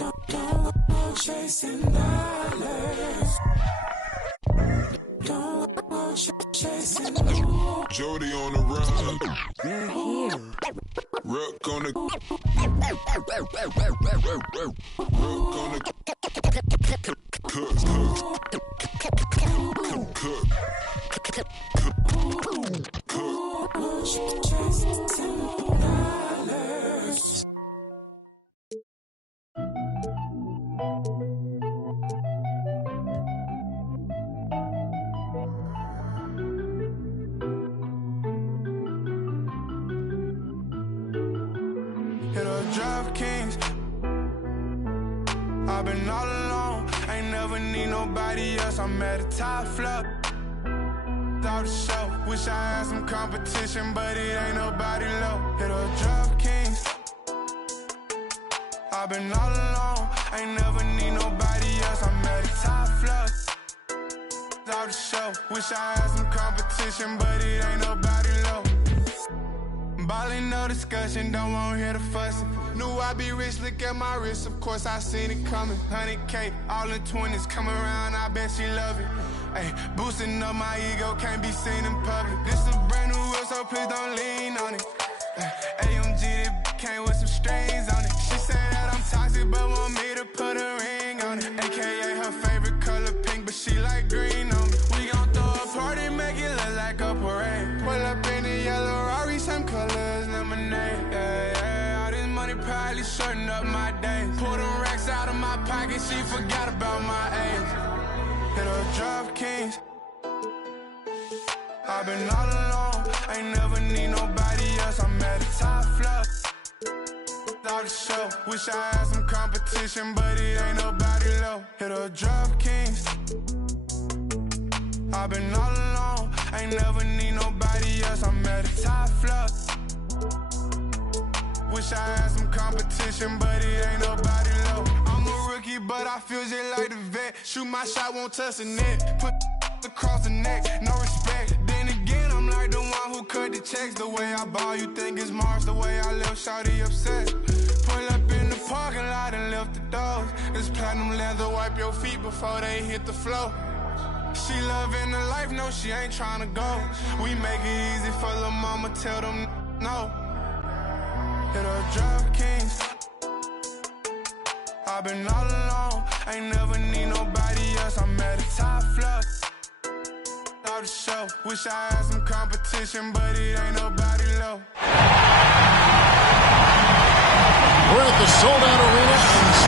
Don't go chasing dollars. Don't go chasing dollars. Jody on the run. You're here. Rook on the. Rook on the. Chasing dollars. Hit a Drive Kings. I've been all alone. Ain't never need nobody else. I'm at the top floor. Out the show. Wish I had some competition, but it ain't nobody low. Hit a Drive Kings. I've been all alone. Ain't never need nobody else. I'm at the top floor. Out the show. Wish I had some competition, but it ain't nobody low. Ballin', no discussion, don't want to hear the fussing. Knew I'd be rich, look at my wrist, of course I seen it coming. 100K, all in 20s, come around, I bet she love it. Ay, boosting up my ego, can't be seen in public. This a brand new whip, so please don't lean on it. AMG, that came with some strings on it. She said that I'm toxic, but want me to put a ring on it. AKA her favorite color pink, but she like green on me. We gon' throw a party, make it look like a parade. Pull up in the yellow Rari, same color as lemonade. Yeah, yeah, all this money probably shorten up my days. Pull them racks out of my pocket, she forgot about my age. Hit a Drive Kings. I've been all alone, ain't never need nobody else. I'm at the top floor. Out the show, wish I had some competition, but it ain't nobody low. Hit a Drive Kings. I've been all alone, ain't never need nobody else. I'm at the top floor. Wish I had some competition, but it ain't nobody low. I'm a rookie, but I feel just like the vet. Shoot my shot, won't touch the net. Put across the neck, no respect. Then again, I'm like the one who cut the checks. The way I ball, you think it's Mars. The way I left shawty upset. Pull up in the parking lot and lift the doors. It's platinum leather, wipe your feet before they hit the floor. She loving the life, no, she ain't tryna go. We make it easy for the mama, tell them no. Hit a Drive Kings. I've been all alone, ain't never need nobody else. I'm at the top floor. Out the show, wish I had some competition, but it ain't nobody low. We're at the sold-out arena.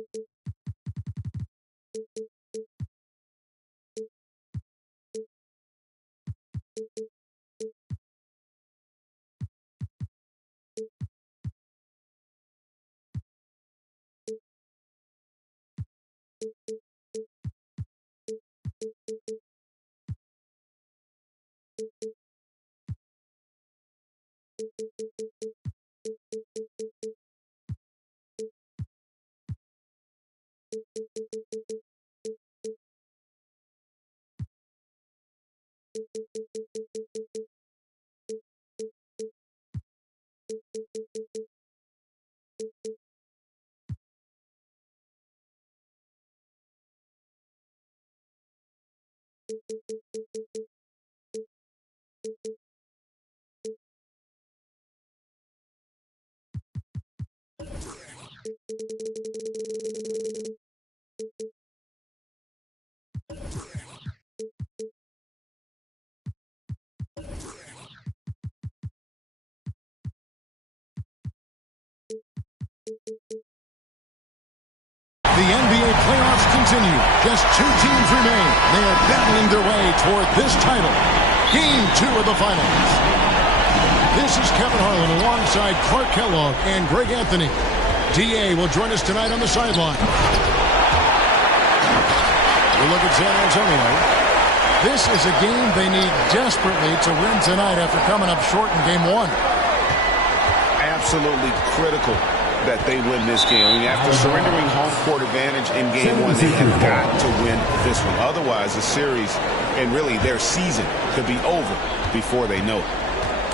The NBA playoffs continue. Just 2 teams remain. They are battling their way toward this title. Game 2 of the finals. This is Kevin Harlan alongside Clark Kellogg and Greg Anthony. D.A. will join us tonight on the sideline. We look at San Antonio. This is a game they need desperately to win tonight after coming up short in Game 1. Absolutely critical that they win this game. I mean, after surrendering home court advantage in Game 1, they have got to win this one. Otherwise, the series and really their season could be over before they know it.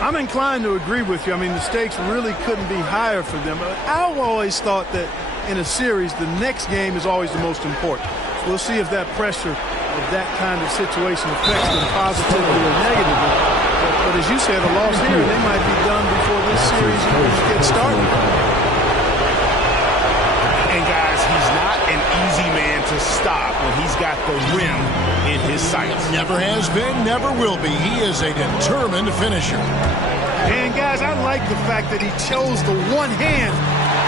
I'm inclined to agree with you. I mean, the stakes really couldn't be higher for them. But I've always thought that in a series, the next game is always the most important. So we'll see if that pressure of that kind of situation affects them positively or negatively. But as you said, a loss here, they might be done before this series even gets started. And guys, he's not an easy man to stop when he's got the rim in his sights. Never has been, never will be. He is a determined finisher. And guys, I like the fact that he chose the one-hand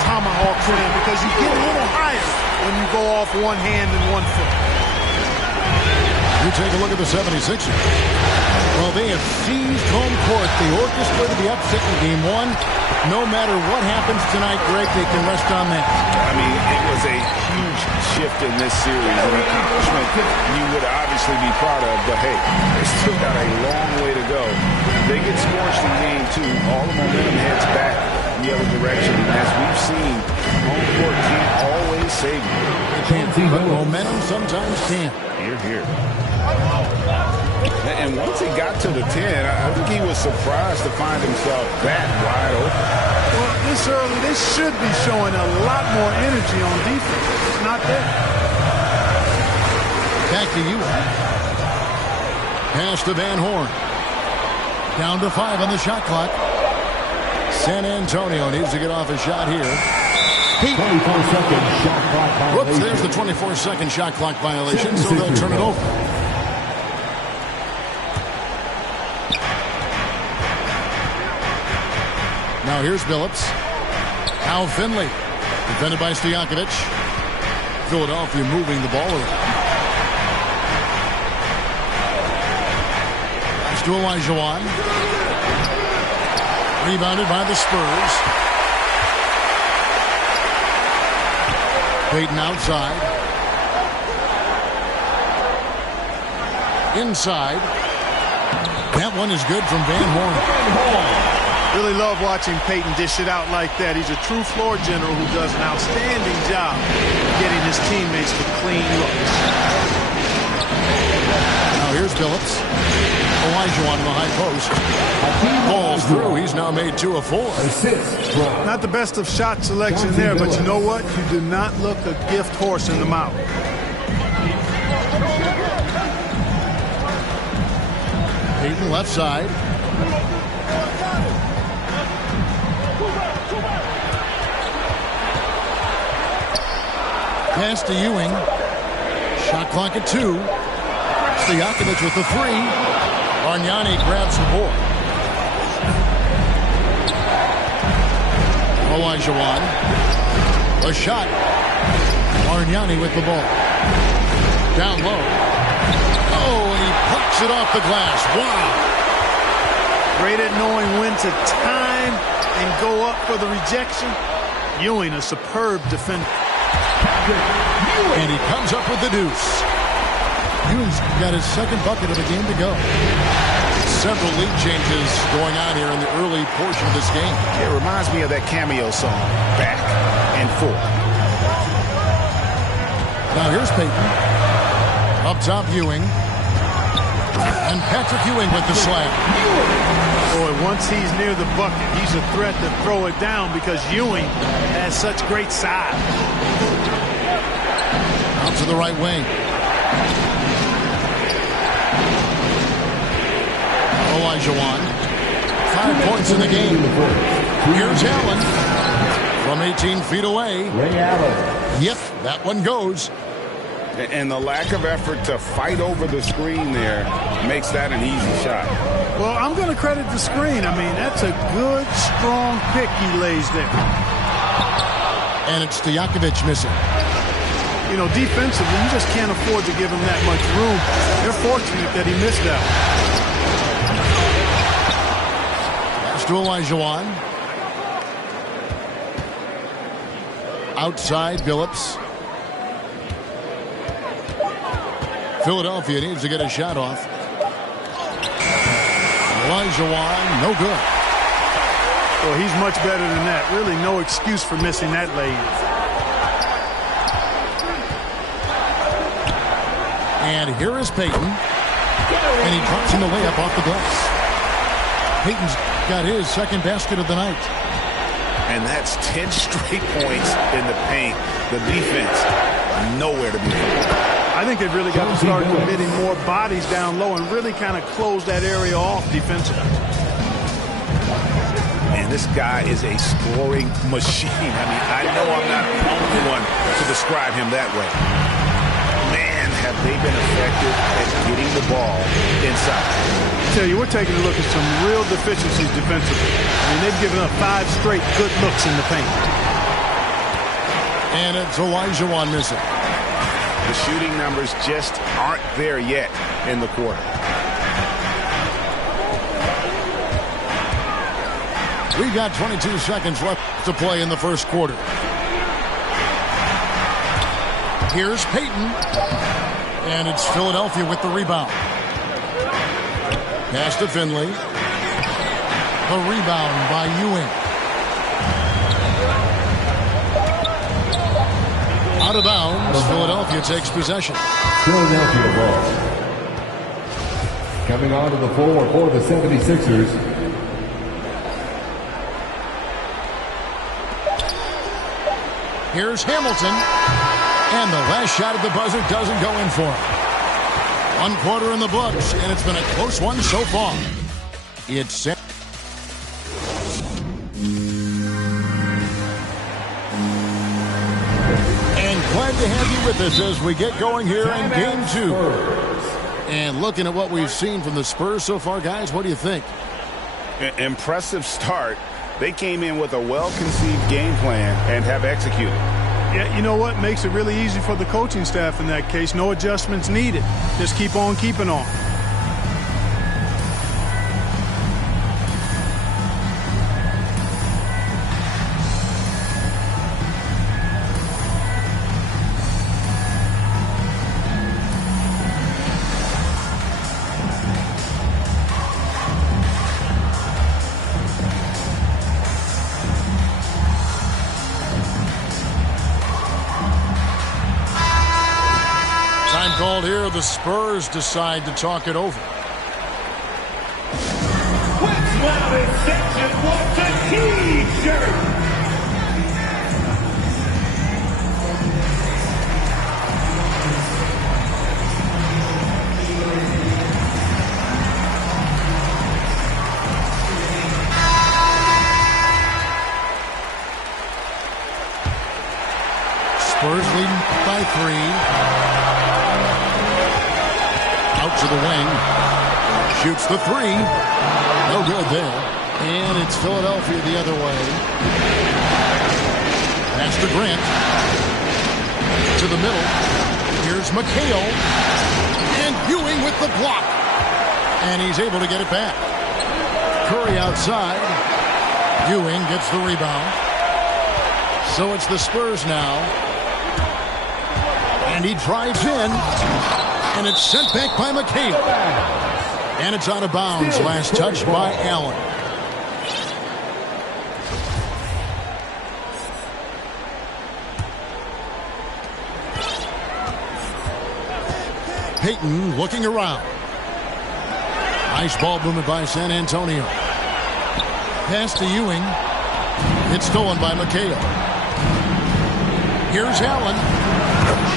tomahawk rim because you get a little higher when you go off one hand and 1 foot. You take a look at the 76ers. Well, they have seized home court. They orchestrated the upset in Game 1. No matter what happens tonight, Greg, they can rest on that. I mean, it was a huge shift in this series, an accomplishment you would obviously be proud of, but hey, they still got a long way to go. They get scorched in Game 2. All the momentum heads back the other direction. And as we've seen, home court can't always save you. It can't be, but momentum sometimes can. Here. And once he got to the 10, I think he was surprised to find himself that wide open. Well, this early, they should be showing a lot more energy on defense. It's not there. Back to you. Pass to Van Horn. Down to 5 on the shot clock. San Antonio needs to get off a shot here. 24-second shot clock violation. Whoops, there's the 24-second shot clock violation, so they'll turn it over. Now here's Billups. Al Finley. Defended by Stojakovic. Philadelphia moving the ball around. Pass to Olajuwon. Rebounded by the Spurs. Payton outside. Inside. That one is good from Van Horn. Really love watching Payton dish it out like that. He's a true floor general who does an outstanding job getting his teammates to clean looks. Now here's Billups. Olajuwon in the high post. Falls through. He's now made 2 of 4. Not the best of shot selection there, but you know what? You do not look a gift horse in the mouth. Payton left side. Pass to Ewing. Shot clock at 2. Stojakovic with the 3. Bargnani grabs the board. Olajuwon. A shot. Marignani with the ball. Down low. Oh, and he plucks it off the glass. Wow. Great at knowing when to time and go up for the rejection. Ewing, a superb defender. And he comes up with the deuce. Ewing's got his second bucket of the game to go. Several lead changes going on here in the early portion of this game. It reminds me of that cameo song, Back and Forth. Now here's Payton. Up top, Ewing. And Patrick Ewing with the slam. Boy, once he's near the bucket, he's a threat to throw it down because Ewing has such great size. Out to the right wing. Olajuwon. 5 points in the game. Here's Allen from 18 feet away. Ray Allen. Yep, that one goes. And the lack of effort to fight over the screen there makes that an easy shot. Well, I'm going to credit the screen. I mean, that's a good, strong pick he lays there. And it's Stojakovic missing. You know, defensively, you just can't afford to give him that much room. They're fortunate that he missed that one. Pass to Olajuwon. Outside, Billups. Philadelphia needs to get a shot off. Olajuwon, no good. Well, he's much better than that. Really no excuse for missing that lay-in. And here is Payton. And he drops in the layup off the glass. Payton's got his second basket of the night. And that's 10 straight points in the paint. The defense, nowhere to be found. I think they've really got to start committing more bodies down low and really kind of close that area off defensively. Man, this guy is a scoring machine. I mean, I know I'm not the only one to describe him that way. Man, have they been effective at getting the ball inside. I tell you, we're taking a look at some real deficiencies defensively. I mean, they've given up 5 straight good looks in the paint. And it's Olajuwon missing. The shooting numbers just aren't there yet in the quarter. We've got 22 seconds left to play in the first quarter. Here's Payton. And it's Philadelphia with the rebound. Pass to Finley. The rebound by Ewing. Out of bounds, Philadelphia takes possession. Philadelphia ball. Coming onto the floor for the 76ers. Here's Hamilton. And the last shot at the buzzer doesn't go in for him. 1 quarter in the books, and it's been a close one so far. It's glad to have you with us as we get going here in Game 2. And looking at what we've seen from the Spurs so far, guys, what do you think? Impressive start. They came in with a well-conceived game plan and have executed. Yeah, you know what? Makes it really easy for the coaching staff in that case. No adjustments needed. Just keep on keeping on. Called here, the Spurs decide to talk it over. Westmountain section wants a T-shirt. Spurs leading by 3. Out to the wing. Shoots the 3. No good there. And it's Philadelphia the other way. Pass to Grant. To the middle. Here's McHale. And Ewing with the block. And he's able to get it back. Curry outside. Ewing gets the rebound. So it's the Spurs now. And he drives in. And it's sent back by McHale. And it's out of bounds. Last touch by Allen. Payton looking around. Nice ball movement by San Antonio. Pass to Ewing. It's stolen by McHale. Here's Allen.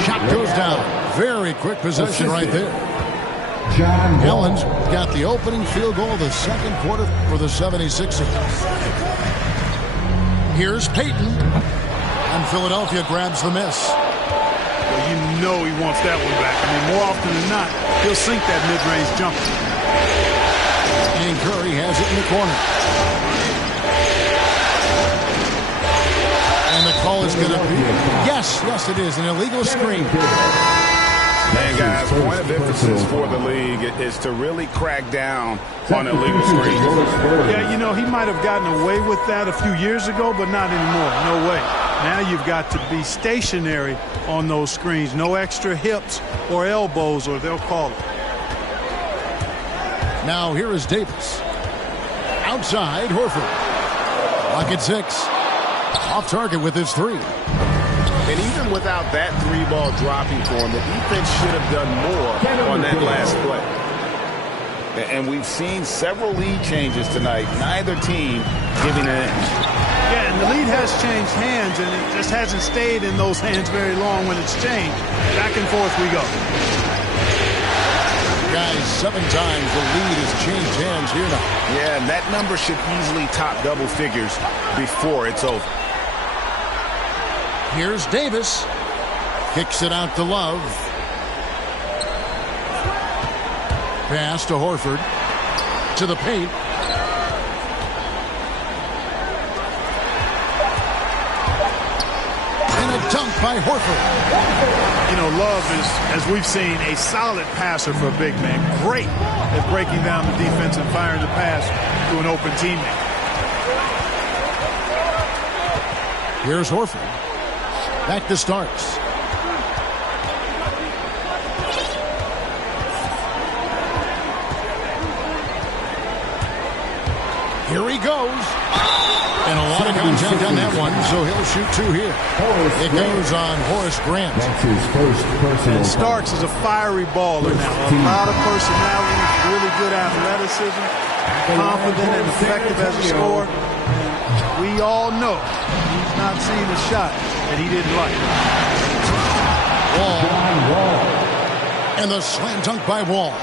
Shot goes down. Very quick possession right there. Allen's got the opening field goal of the second quarter for the 76ers. Here's Payton. And Philadelphia grabs the miss. Well, you know he wants that one back. I mean, more often than not, he'll sink that mid-range jumper. And Curry has it in the corner. And the call is going to be, yes, it is, an illegal screen. Man, guys, point of emphasis for the league is to really crack down on illegal screens. Yeah, you know, he might have gotten away with that a few years ago, but not anymore. No way. Now you've got to be stationary on those screens. No extra hips or elbows, or they'll call it. Now here is Davis. Outside, Horford. Rocket 6. Off target with his 3. And even without that 3-ball dropping for him, the defense should have done more on that last play. And we've seen several lead changes tonight. Neither team giving an inch. Yeah, and the lead has changed hands, and it just hasn't stayed in those hands very long when it's changed. Back and forth we go. Guys, 7 times the lead has changed hands here now. Yeah, and that number should easily top double figures before it's over. Here's Davis. Kicks it out to Love. Pass to Horford. To the paint. And a dunk by Horford. You know, Love is, as we've seen, a solid passer for a big man. Great at breaking down the defense and firing the pass to an open teammate. Here's Horford. Back to Starks. Here he goes. And a lot of contact on that one, so he'll shoot 2 here. It goes on Horace Grant. That's his first personal. And Starks is a fiery baller now. A lot of personality, really good athleticism, confident and effective as a scorer. We all know he's not seen a shot that he didn't like. Wall. And the slam dunk by Wall.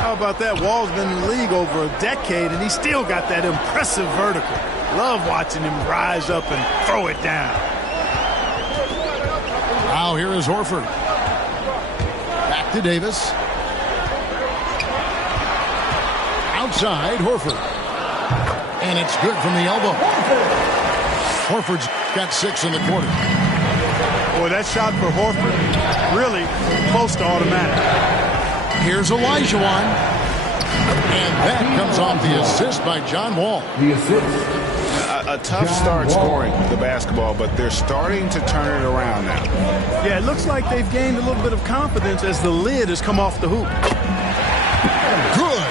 How about that? Wall's been in the league over a decade, and he's still got that impressive vertical. Love watching him rise up and throw it down. Now here is Horford. Back to Davis. Outside, Horford. And it's good from the elbow. Horford's got 6 in the quarter. Boy, that shot for Horford, really close to automatic. Here's Olajuwon. And that comes off the assist by John Wall. The assist. A tough start scoring the basketball, but they're starting to turn it around now. Yeah, it looks like they've gained a little bit of confidence as the lid has come off the hoop. Good.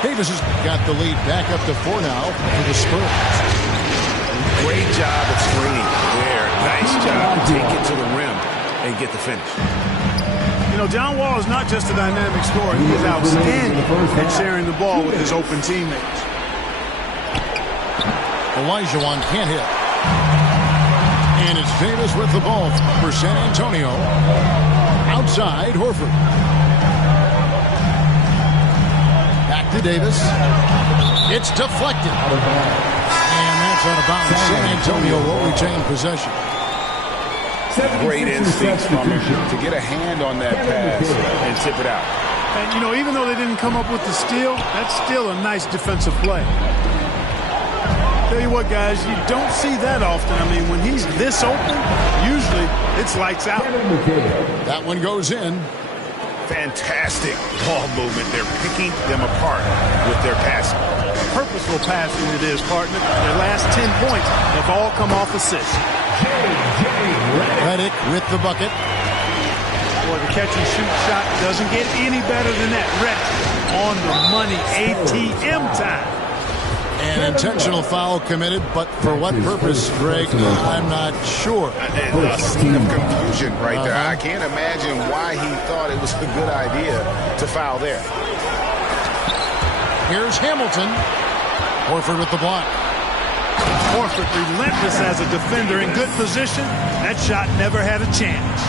Davis has got the lead back up to 4 now for the Spurs. Great job at screening there. Nice job to take it to the rim and get the finish. You know, John Wall is not just a dynamic scorer. He is outstanding at sharing the ball with his open teammates. Olajuwon can't hit. And it's Davis with the ball for San Antonio. Outside, Horford. Back to Davis. It's deflected. And that's out of bounds. San Antonio will retain possession. Great instincts from him to get a hand on that pass and tip it out. And, you know, even though they didn't come up with the steal, that's still a nice defensive play. Tell you what, guys, you don't see that often. I mean, when he's this open, usually it's lights out. That one goes in. Fantastic ball movement. They're picking them apart with their passing. Purposeful passing it is, partner. Their last 10 points have all come off assists. Redick with the bucket. Boy, the catch-and-shoot shot doesn't get any better than that. Redick on the money. ATM time. An intentional foul committed, but for what purpose, Greg, I'm not sure. A scene of confusion right there. I can't imagine why he thought it was a good idea to foul there. Here's Hamilton. Horford with the block. Horford relentless as a defender in good position. That shot never had a chance.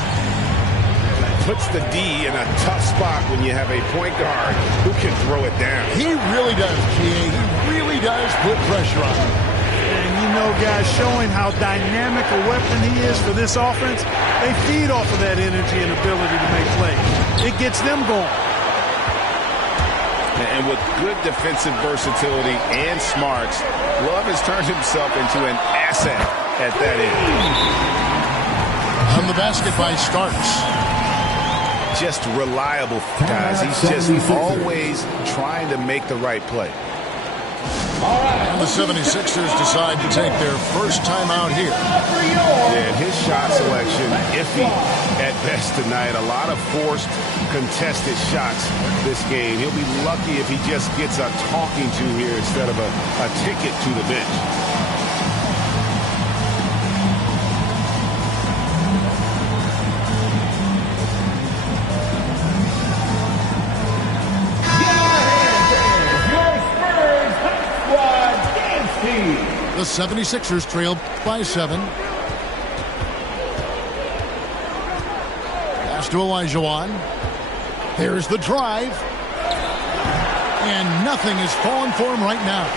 Puts the D in a tough spot when you have a point guard who can throw it down. He really does, G.A. He really does put pressure on him. And you know, guys, showing how dynamic a weapon he is for this offense, they feed off of that energy and ability to make plays. It gets them going. And with good defensive versatility and smarts, Love has turned himself into an asset at that end. On the basket by Starks. Just reliable, guys. He's just always trying to make the right play. And the 76ers decide to take their first time out here. And his shot selection, iffy at best tonight. A lot of forced, contested shots this game. He'll be lucky if he just gets a talking to here instead of a ticket to the bench. The 76ers trail by 7. Pass to Olajuwon. There's the drive. And nothing is falling for him right now.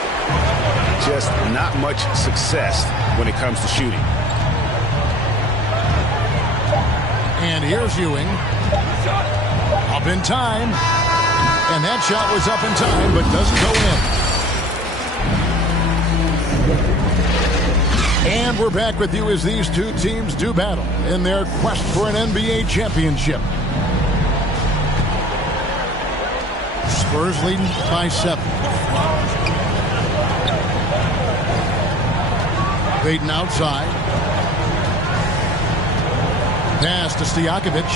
Just not much success when it comes to shooting. And here's Ewing. Up in time. And that shot was up in time, but doesn't go in. And we're back with you as these two teams do battle in their quest for an NBA championship. Spurs leading by 7. Payton outside. Pass to Stojakovic.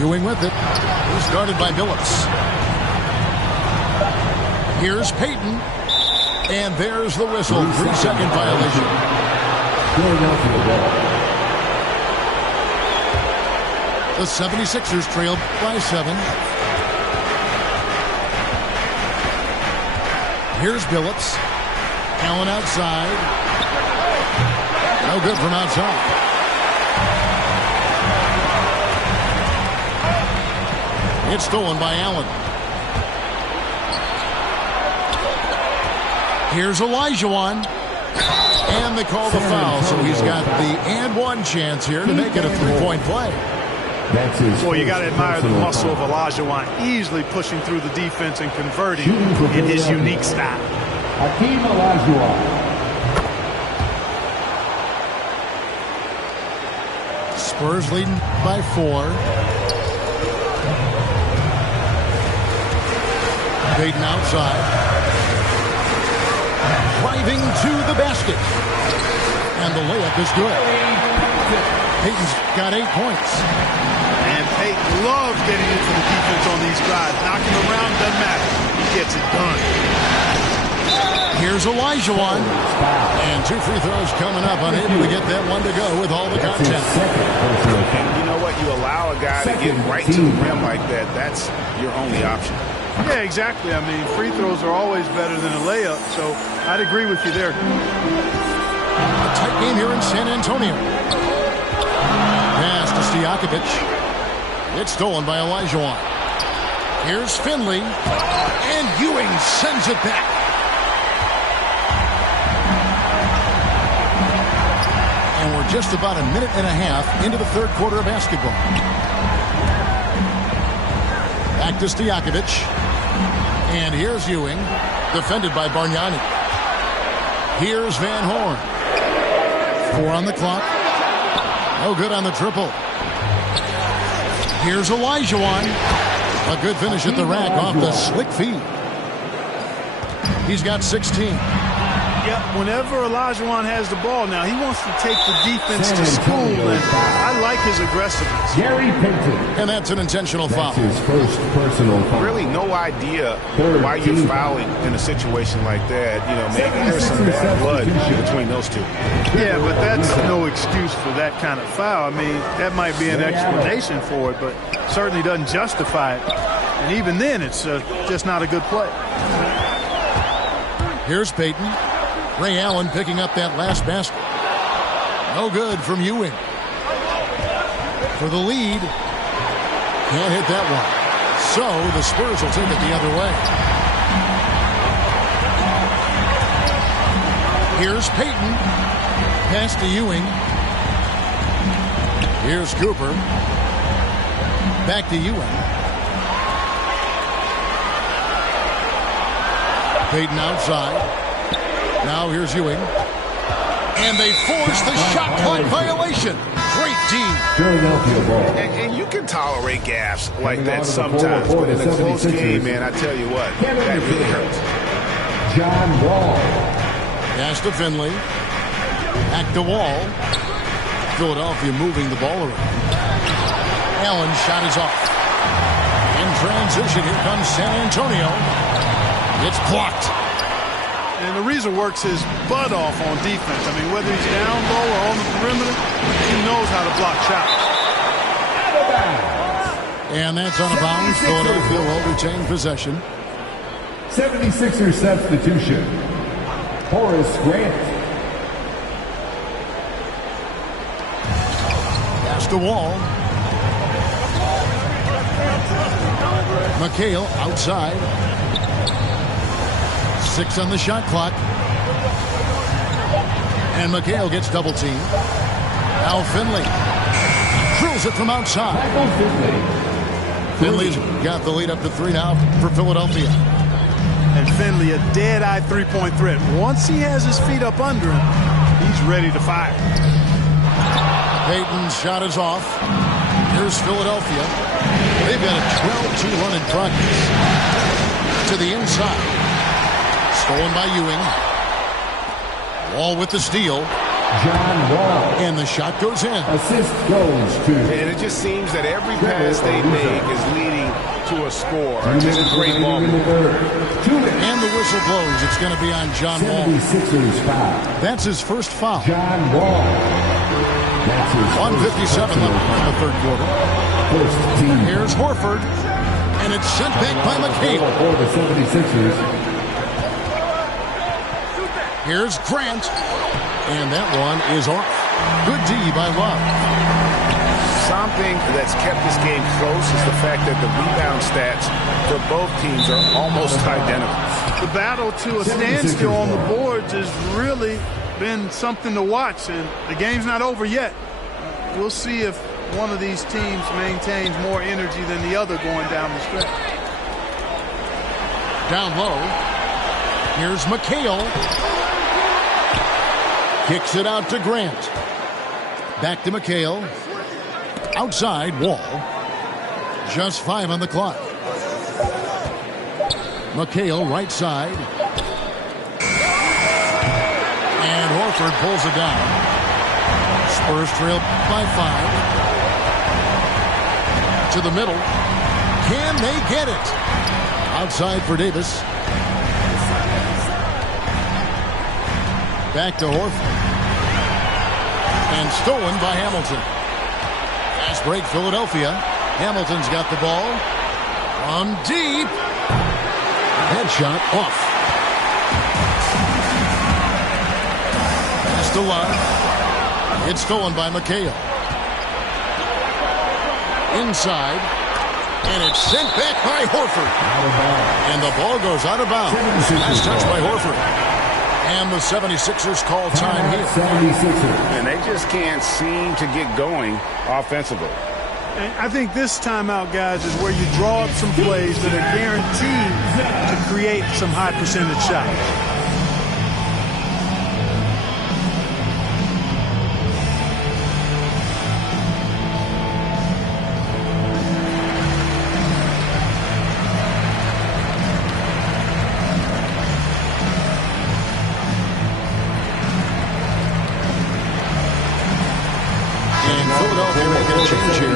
Ewing with it. He's guarded by Billups. Here's Payton. And there's the whistle. 3-second violation. The 76ers trailed by 7. Here's Billups. Allen outside. No good from outside. It's stolen by Allen. Here's Olajuwon. And they call the foul, so he's got the and one chance here to make it a 3-point play. Well, you got to admire the muscle of Olajuwon, easily pushing through the defense and converting in his unique style. Hakeem Olajuwon. Spurs leading by 4. Payton outside. Driving to the basket. And the layup is good. Payton's got 8 points. And Payton loves getting into the defense on these drives. Knocking around doesn't matter. He gets it done. Here's Olajuwon. And 2 free throws coming up. Unable to get that one to go with all the contact. And you know what? You allow a guy to get right to the rim like that. That's your only option. Yeah, exactly. I mean, free throws are always better than a layup, so I'd agree with you there. A tight game here in San Antonio. Pass to Stojakovic. It's stolen by Olajuwon. Here's Finley. And Ewing sends it back. And we're just about a minute and a half into the third quarter of basketball. Back to Stojakovic. And here's Ewing, defended by Bargnani. Here's Van Horn. 4 on the clock. No good on the triple. Here's Olajuwon. A good finish at the rack off the slick feed. He's got 16. Yeah, whenever Olajuwon has the ball now, he wants to take the defense to school, and I like his aggressiveness. Gary Payton. And that's an intentional foul. That's his first personal foul. Really no idea why you're fouling in a situation like that. You know, maybe there's some bad blood between those two. Yeah, but that's no excuse for that kind of foul. I mean, that might be an explanation for it, but certainly doesn't justify it. And even then, it's just not a good play. Here's Payton. Ray Allen picking up that last basket. No good from Ewing. For the lead. Can't hit that one. So the Spurs will take it the other way. Here's Payton. Pass to Ewing. Here's Cooper. Back to Ewing. Payton outside. Now here's Ewing. And they force the shot clock violation. Great team. Philadelphia ball. And you can tolerate gaffes like that sometimes, but in a close game, man, I tell you what, that really hurts. John Wall. Pass to Finley. Back to Wall. Philadelphia moving the ball around. Allen's shot is off. In transition, here comes San Antonio. It's blocked. And the reason works his butt off on defense. I mean, whether he's down low or on the perimeter, he knows how to block shots. And that's on a bounce. Philadelphia will retain possession. 76ers substitution. Horace Grant. Pass to Wall. McHale outside. 6 on the shot clock. And McHale gets double teamed. Now Finley drills it from outside. Finley's got the lead up to 3 now for Philadelphia. And Finley, a dead-eye three-point threat. Once he has his feet up under him, he's ready to fire. Payton's shot is off. Here's Philadelphia. They've got a 12-2 run in progress. To the inside. Stolen by Ewing. Wall with the steal. John Wall. And the shot goes in. Assist goes to. And it just seems that every pass they make is leading to a score. Just a great moment. And the whistle blows. It's going to be on John Wall. 76ers foul. That's his first foul. John Wall. That's his 1:57 left in the third quarter. first team. Here's Horford. And it's sent back by McHale. For the 76ers. Here's Grant. And that one is off. Good D by Love. Something that's kept this game close is the fact that the rebound stats for both teams are almost identical. The battle to a standstill on the boards has really been something to watch, and the game's not over yet. We'll see if one of these teams maintains more energy than the other going down the stretch. Down low. Here's McHale. Kicks it out to Grant. Back to McHale. Outside, Wall. Just 5 on the clock. McHale, right side. And Horford pulls it down. Spurs trail by 5. To the middle. Can they get it? Outside for Davis. Back to Horford. And stolen by Hamilton. Fast break, Philadelphia. Hamilton's got the ball. From deep. Headshot off. Pass to Love. It's stolen by McHale. Inside. And it's sent back by Horford. And the ball goes out of bounds. Last touch by Horford. And the 76ers call time here. 76ers. And they just can't seem to get going offensively. And I think this timeout, guys, is where you draw up some plays that are guaranteed to create some high percentage shots. a change here.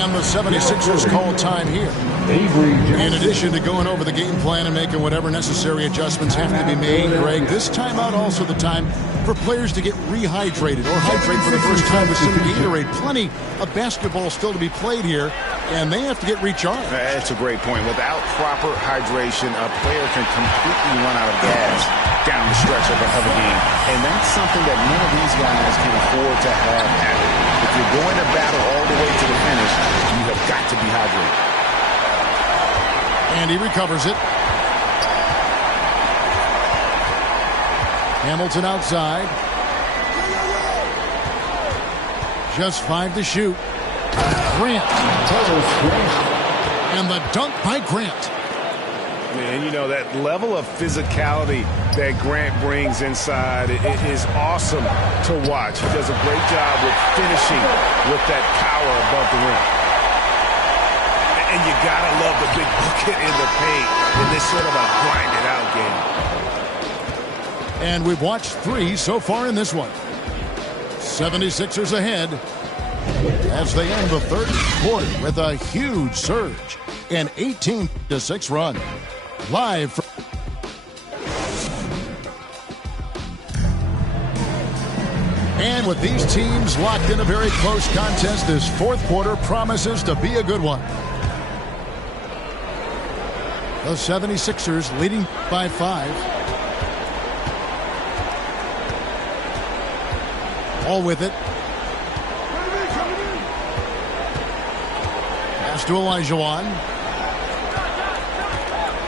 And the 76ers call time here. In addition to going over the game plan and making whatever necessary adjustments have to be made, Greg, this timeout also the time for players to get rehydrated or hydrate for the first time with some Gatorade. Plenty of basketball still to be played here, and they have to get recharged. That's a great point. Without proper hydration, a player can completely run out of gas down the stretch of a game. And that's something that none of these guys can afford to have happen. If you're going to battle all the way to the finish, you have got to be hydrated. And he recovers it. Hamilton outside. Just 5 to shoot. Grant. And the dunk by Grant. And you know, that level of physicality that Grant brings inside is awesome to watch. He does a great job with finishing with that power above the rim. And you gotta love the big bucket in the paint in this sort of a grinded-out game. And we've watched 3 so far in this one. 76ers ahead as they end the third quarter with a huge surge. An 18-6 run. Live from... And with these teams locked in a very close contest, this fourth quarter promises to be a good one. The 76ers leading by 5. All with it. Pass to Olajuwon.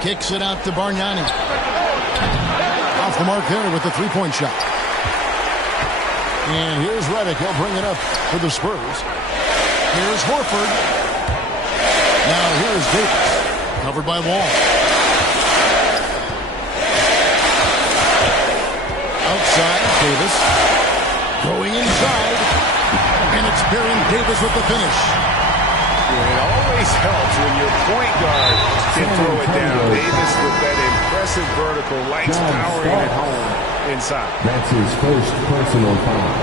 Kicks it out to Bargnani. Off the mark there with the three-point shot. And here's Redick. He'll bring it up for the Spurs. Here's Horford. Now here's Davis. Covered by Wall. Outside, Davis. Going inside. And it's Baron Davis with the finish. It always helps when your point guard can throw it down. Davis with that impressive vertical, likes powering it home inside. That's his first personal foul.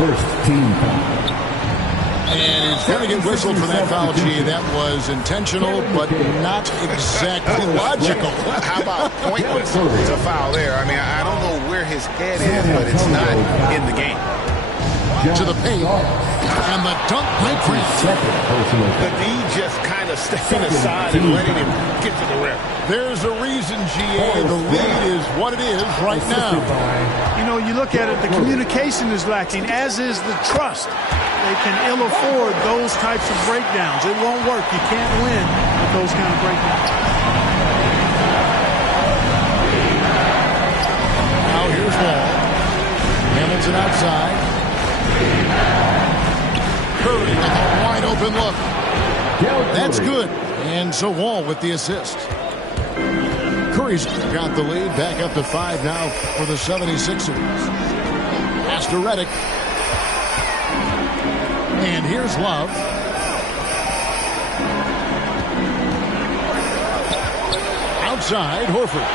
First team foul. And he's going to get whistled for that foul, G. That was intentional, but not exactly logical. How about pointless? It's a foul there. I mean, I don't know where his head is, but it's not in the game. To the paint. And the dunk by Grant. The D just kind of stepping aside and letting him get to the rim. There's a reason, GA. The lead is what it is right now. You know, you look at it, the communication is lacking, as is the trust. They can ill afford those types of breakdowns. It won't work. You can't win with those kind of breakdowns. Now here's Wall. Hamilton outside. Curry with a wide open look. That's good. And so Wall with the assist. Curry's got the lead back up to 5 now for the 76ers. Pass to Redick. And here's Love. Outside, Horford.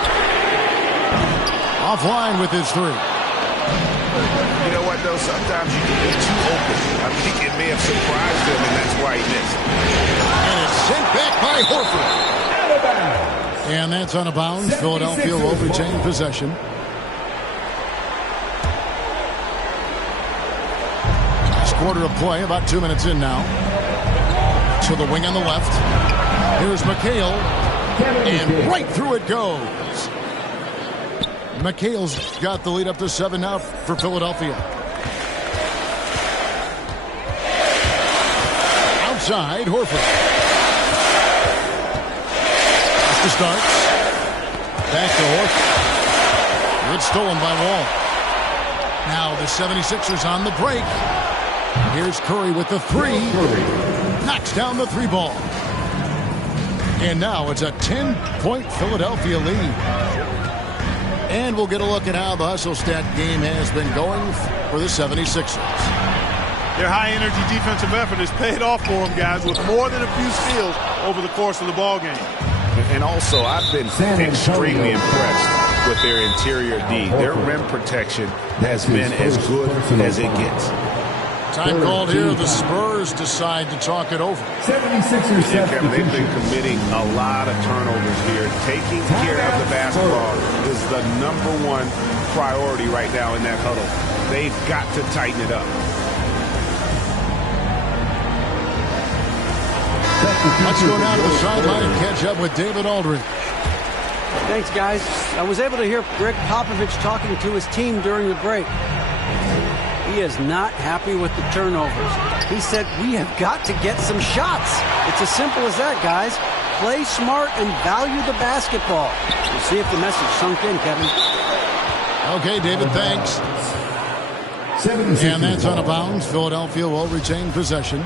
Offline with his 3. You know what, though? Sometimes you can be too open. I think it may have surprised him, and that's why he missed. And it's sent back by Horford. And that's on a bounce. Philadelphia will retain possession. Last quarter of play, about 2 minutes in now. To the wing on the left. Here's McHale. And right through it goes. McHale's got the lead up to 7 now for Philadelphia. Outside, Horford. That's the starts. Back to Horford. It's stolen by Wall. Now the 76ers on the break. Here's Curry with the 3. Knocks down the 3 ball. And now it's a 10-point Philadelphia lead. And we'll get a look at how the hustle stat game has been going for the 76ers. Their high-energy defensive effort has paid off for them, guys, with more than a few steals over the course of the ball game. And also, I've been extremely impressed with their interior D. Their rim protection has been as good as it gets. Time called here. The Spurs decide to talk it over. 76ers Yeah, Kevin, they've been substitution. committing a lot of turnovers here. Taking care of the basketball is the #1 priority right now in that huddle. They've got to tighten it up. Let's go down to the sideline and catch up with David Aldridge. Thanks, guys. I was able to hear Greg Popovich talking to his team during the break. He is not happy with the turnovers. He said, we have got to get some shots. It's as simple as that, guys. Play smart and value the basketball. We'll see if the message sunk in, Kevin. Okay, David, thanks. 76ers And that's out of bounds. Philadelphia will retain possession.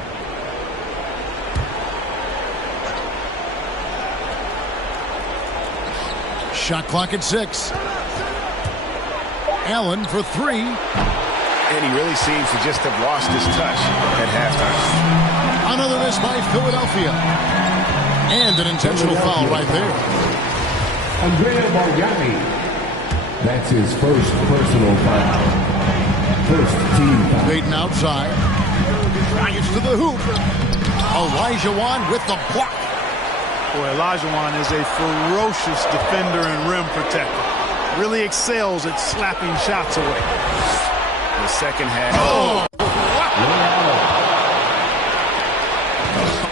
Shot clock at 6. Allen for 3. And he really seems to just have lost his touch at halftime. Another miss by Philadelphia. And an intentional foul right there. Andrea Bargnani. That's his first personal foul. First team foul. Payton outside. Bryant to the hoop. Elijah Wan with the block. Boy, Olajuwon is a ferocious defender and rim protector. Really excels at slapping shots away. The second half.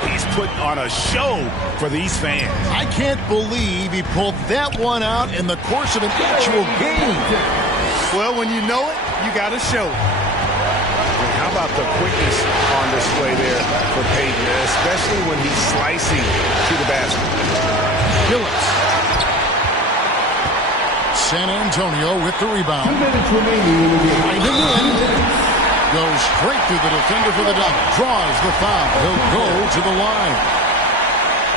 He's putting on a show for these fans. I can't believe he pulled that one out in the course of an actual game. Well, when you know it, you got to show it. How about the quickness on display there for Payton, especially when he's slicing to the basket. Phillips. San Antonio with the 2 rebound. minutes remaining in the game. Driving in. Goes straight through the defender for the dunk. Draws the foul. He'll go to the line.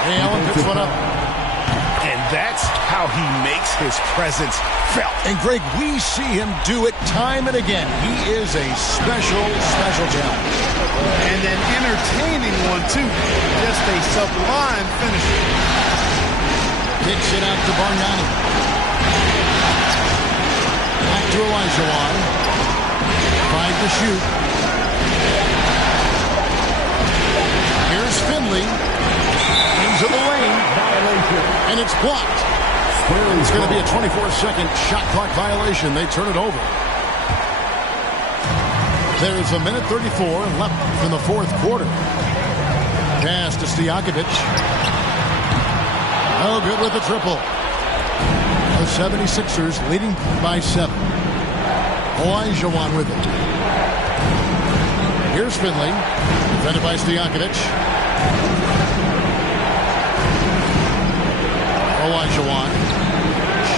Ray Allen picks one up. And that's how he makes his presence felt. And Greg, we see him do it time and again. He is a special, special talent. And an entertaining one, too. Just a sublime finisher. Kicks it out to Bargnani. Back to Elijah Wan. 5 to shoot. Here's Finley. Into the lane. And it's blocked. It's going to be a 24-second shot clock violation. They turn it over. There's a minute 34 left in the fourth quarter. Pass to Stojakovic. Oh, good with the triple. The 76ers leading by 7. Elijah Wan with it. Here's Finley. Defended by Stojakovic. Elijah Wan.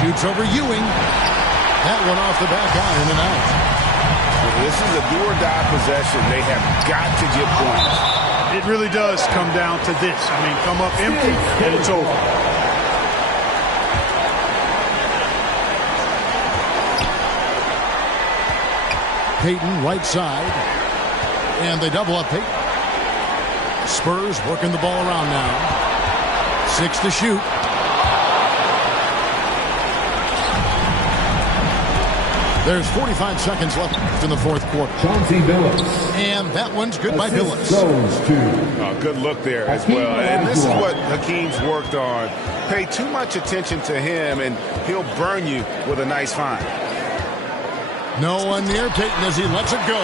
Shoots over Ewing. That one off the back out, in and out. This is a do-or-die possession. They have got to get points. It really does come down to this. I mean, come up empty, and it's over. Payton right side. And they double up Payton. Spurs working the ball around now. 6 to shoot. There's 45 seconds left in the fourth quarter. Chauncey Billups. And that one's good by Billups. Goes to Good look there as Hakeem well. And this is Olajuwon. what Hakeem's worked on. Pay too much attention to him, and he'll burn you with a nice find. No one near Payton as he lets it go.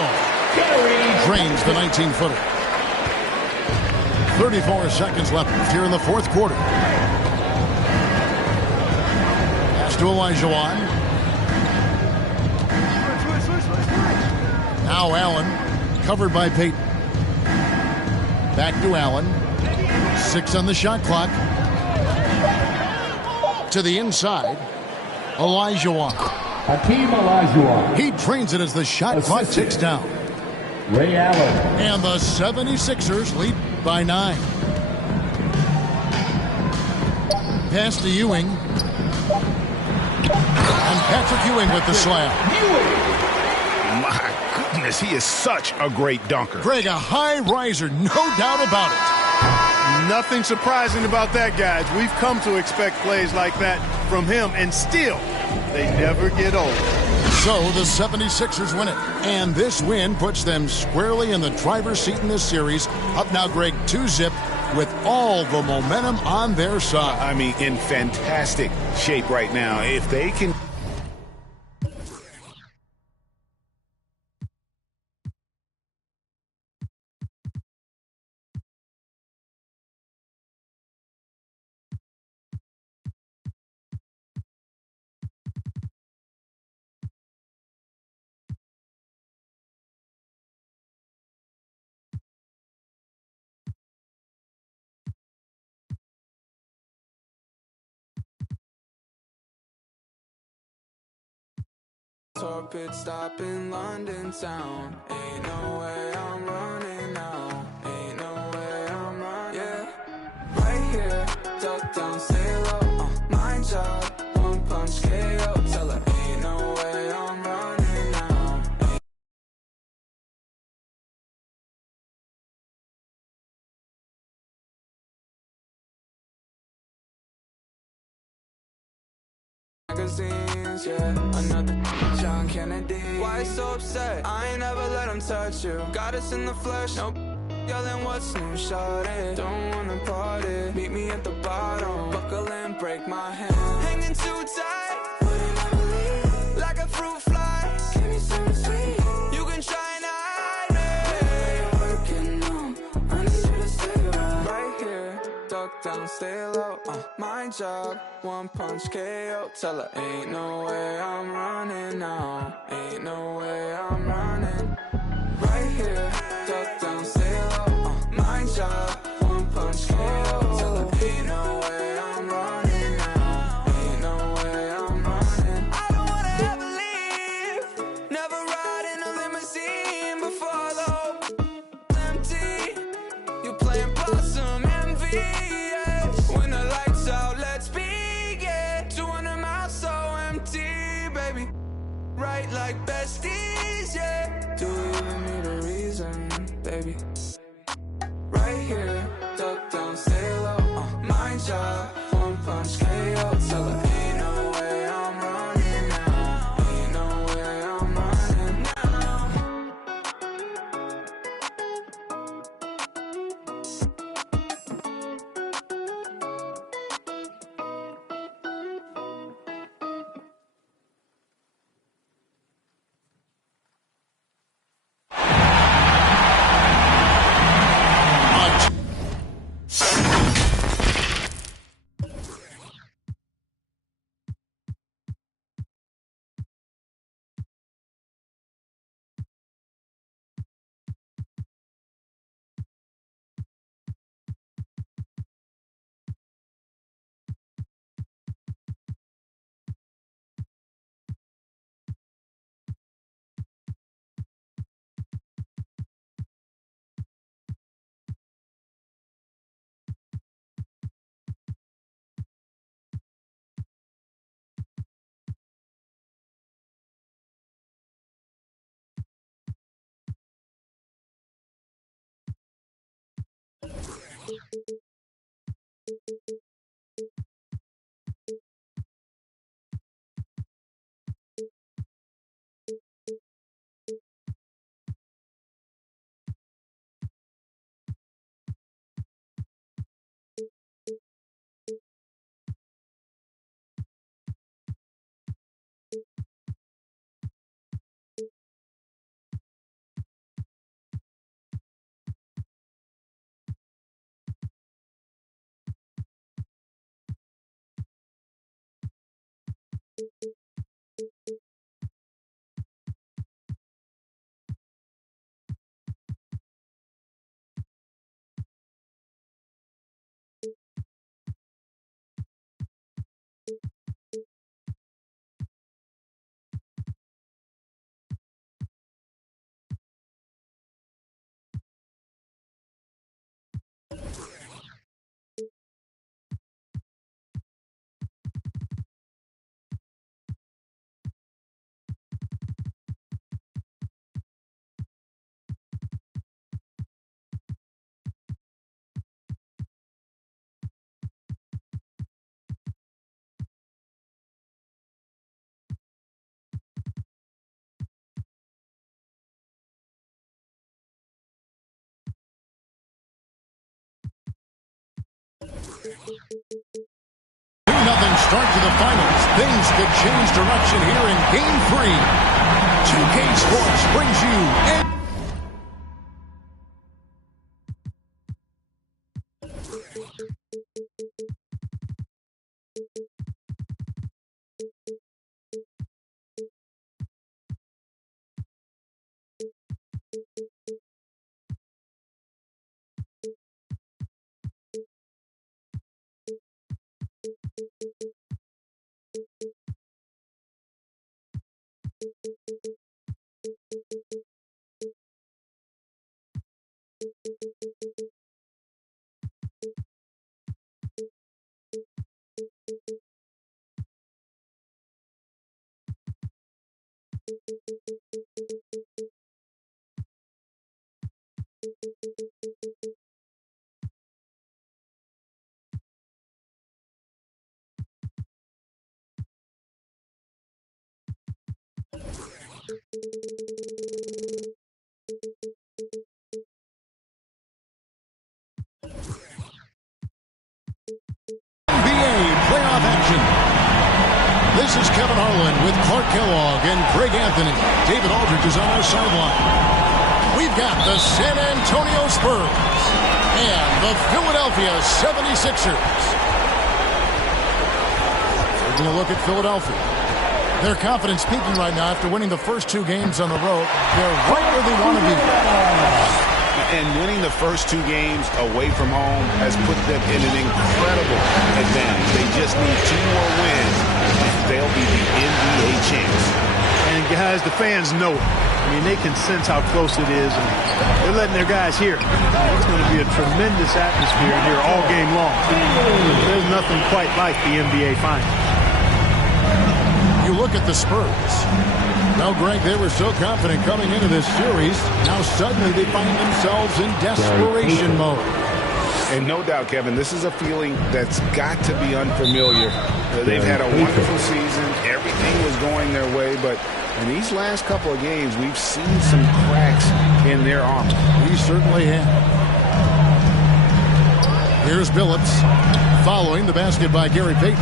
Drains the 19-footer. 34 seconds left here in the fourth quarter. Pass to Elijah Wan. Now Allen, covered by Payton. Back to Allen. 6 on the shot clock. To the inside. Elijah Wan. Hakeem Olajuwon. He trains it as the shot clock ticks down. Ray Allen. And the 76ers lead by 9. Pass to Ewing. And Patrick Ewing with the slam. My goodness, he is such a great dunker. Greg, a high riser, no doubt about it. Nothing surprising about that, guys. We've come to expect plays like that from him, and still, they never get old. So the 76ers win it. And this win puts them squarely in the driver's seat in this series. Up now, Greg, 2-zip with all the momentum on their side. I mean, in fantastic shape right now. If they can... Tour pit stop in London town. Ain't no way I'm running now. Ain't no way I'm running. Yeah, right here, duck down, stay low. My job, one punch KO. Tell her ain't no way I'm running now. Magazines, yeah, another John Kennedy. Why so upset? I ain't never let him touch you. Got us in the flesh, no yelling what's new, shawty. Don't wanna party, meet me at the bottom. Buckle and break my hand. Hanging too tight, wouldn't ever leave. Like a fruit fly, give me something sweet. You can try and hide me. Working on, I need you to stay right here. Duck down, stay low. My job, one punch KO. Tell her ain't no way I'm running now. Ain't no way I'm running. Right here, duck down, stay low. My job, one punch KO. Tell her ain't no way I'm running now. Ain't no way I'm running. I don't wanna ever leave. Never ride in a limousine before the whole empty. You playing possum envy. Yeah. When the lights out, let's begin. 200 miles so empty, baby. Right like besties, yeah. Do you even need a reason, baby? Right here, duck down, stay low. My job, one punch KO. Tell her ain't no way I'm running now. Ain't no way I'm running now. start to the finals. Things could change direction here in Game 3. 2K Sports brings you NBA playoff action. This is Kevin Harlan with Clark Kellogg and Greg Anthony. David Aldridge is on our sideline. We've got the San Antonio Spurs and the Philadelphia 76ers. Taking a look at Philadelphia. Their confidence peaking right now after winning the first 2 games on the road. They're right where they want to be. And winning the first 2 games away from home has put them in an incredible advantage. They just need 2 more wins, and they'll be the NBA champs. And guys, the fans know it. I mean, they can sense how close it is, and they're letting their guys hear it. It's going to be a tremendous atmosphere here all game long. There's nothing quite like the NBA Finals. You look at the Spurs. Well, Greg, they were so confident coming into this series. Now suddenly they find themselves in desperation mode. And no doubt, Kevin, this is a feeling that's got to be unfamiliar. They've had a wonderful season. Everything was going their way, but in these last couple of games, we've seen some cracks in their armor. We certainly have. Here's Billups following the basket by Gary Payton.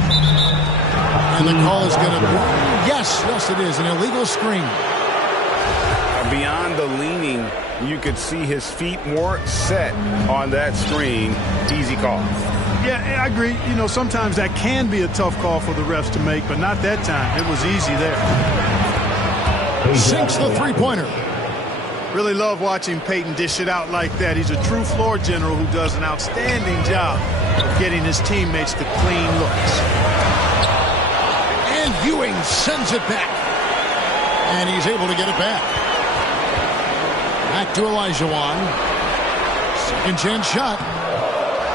And the call is going to be, yes, it is, an illegal screen. Beyond the leaning, you could see his feet more set on that screen. Easy call. Yeah, I agree. You know, sometimes that can be a tough call for the refs to make, but not that time. It was easy there. Sinks the three-pointer. Really love watching Payton dish it out like that. He's a true floor general who does an outstanding job of getting his teammates to clean looks. And Ewing sends it back. And he's able to get it back. Back to Olajuwon. Second chance shot.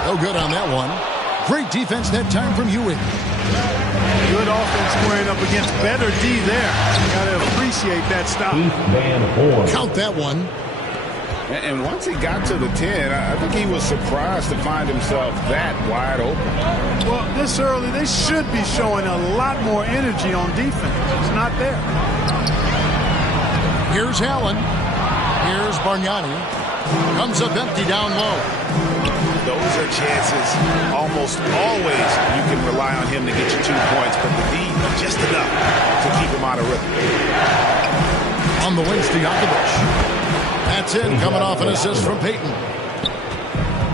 No good on that one. Great defense that time from Ewing. Good offense squaring up against better D there. Got to appreciate that stop. Count that one. And once he got to the 10, I think he was surprised to find himself that wide open. Well, this early, they should be showing a lot more energy on defense. It's not there. Here's Allen. Here's Bargnani. Comes up empty down low. Those are chances. Almost always you can rely on him to get you 2 points, but the D, just enough to keep him out of rhythm. On the wing, Stojakovic. That's in, coming off an assist from Payton.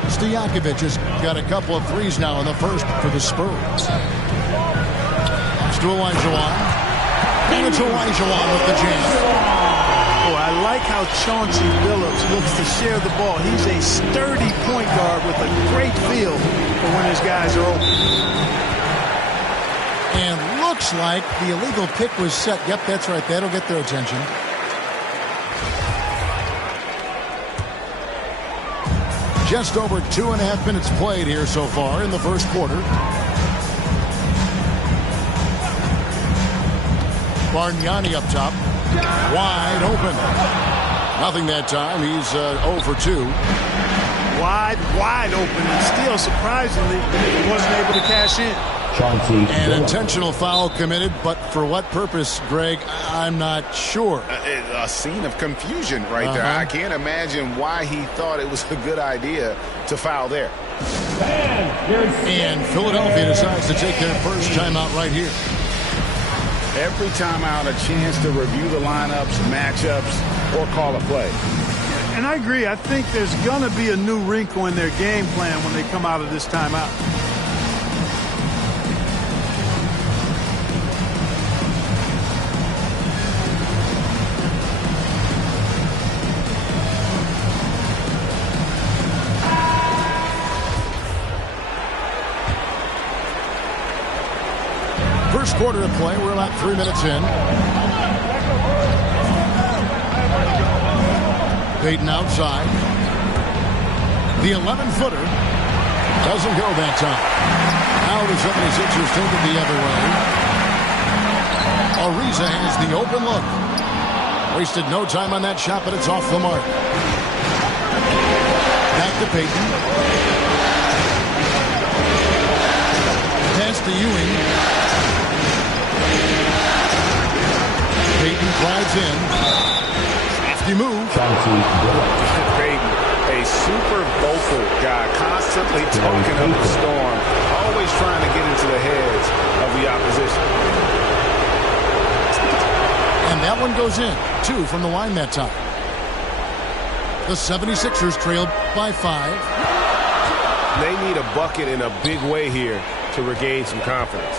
Stojakovic has got a couple of threes now in the first for the Spurs. Comes to Olajuwon. And it's Olajuwon with the jam. Oh, I like how Chauncey Billups looks to share the ball. He's a sturdy point guard with a great feel for when his guys are open. And looks like the illegal pick was set. Yep, that's right. That'll get their attention. Just over 2.5 minutes played here so far in the first quarter. Bargnani up top. Wide open. Nothing that time. He's 0 for 2. Wide open, and still, surprisingly, he wasn't able to cash in. An intentional foul committed, but for what purpose, Greg, I'm not sure. A scene of confusion right there. I can't imagine why he thought it was a good idea to foul there. And Philadelphia decides to take their first timeout right here. Every timeout, a chance to review the lineups, matchups, or call a play. And I agree. I think there's going to be a new wrinkle in their game plan when they come out of this timeout. First quarter of play, we're about 3 minutes in. Payton outside. The 11-footer doesn't go that time. Now the 76ers take it the other way. Ariza has the open look. Wasted no time on that shot, but it's off the mark. Back to Payton. Pass to Ewing. Payton glides in. Safety move. Payton, a super vocal guy, constantly talking up the storm, always trying to get into the heads of the opposition. And that one goes in. 2 from the line that time. The 76ers trail by 5. They need a bucket in a big way here to regain some confidence.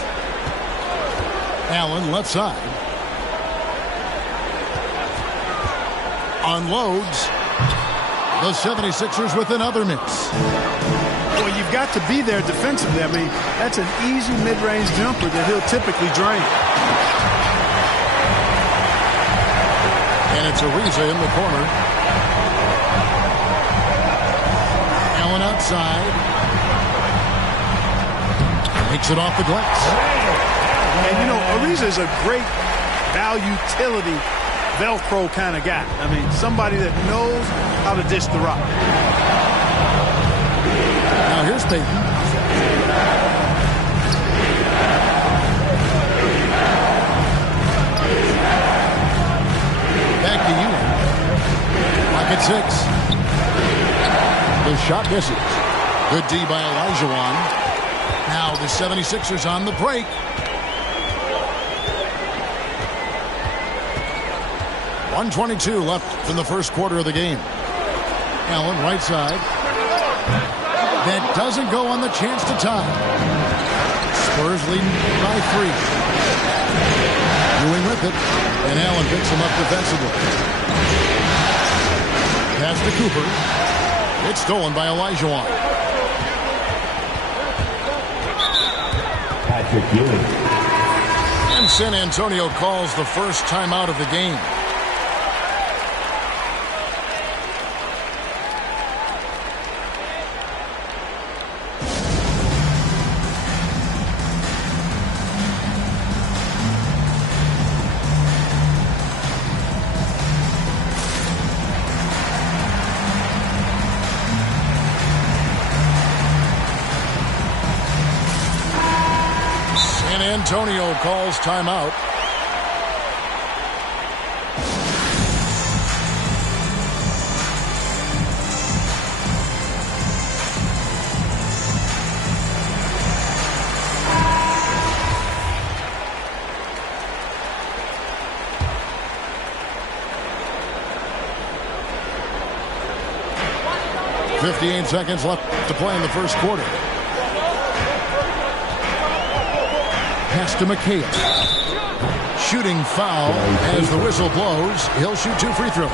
Allen left side. Unloads. The 76ers with another miss. Well, you've got to be there defensively. I mean, that's an easy mid-range jumper that he'll typically drain. And it's Ariza in the corner. Allen outside. Makes it off the glass. And, you know, Ariza is a great value-utility Velcro kind of guy. I mean, somebody that knows how to dish the rock. Now here's Payton. Back to Ewing. Pocket 6. The shot misses. Good D by Olajuwon. Now the 76ers on the break. .122 left in the first quarter of the game. Allen right side. That doesn't go on the chance to tie. Spurs leading by 3. Ewing with it. And Allen picks him up defensively. Pass to Cooper. It's stolen by Olajuwon. Patrick Ewing. And San Antonio calls the first timeout of the game. Antonio calls timeout. .58 seconds left to play in the first quarter. Pass to McHale. Shooting foul as the whistle blows. He'll shoot 2 free throws.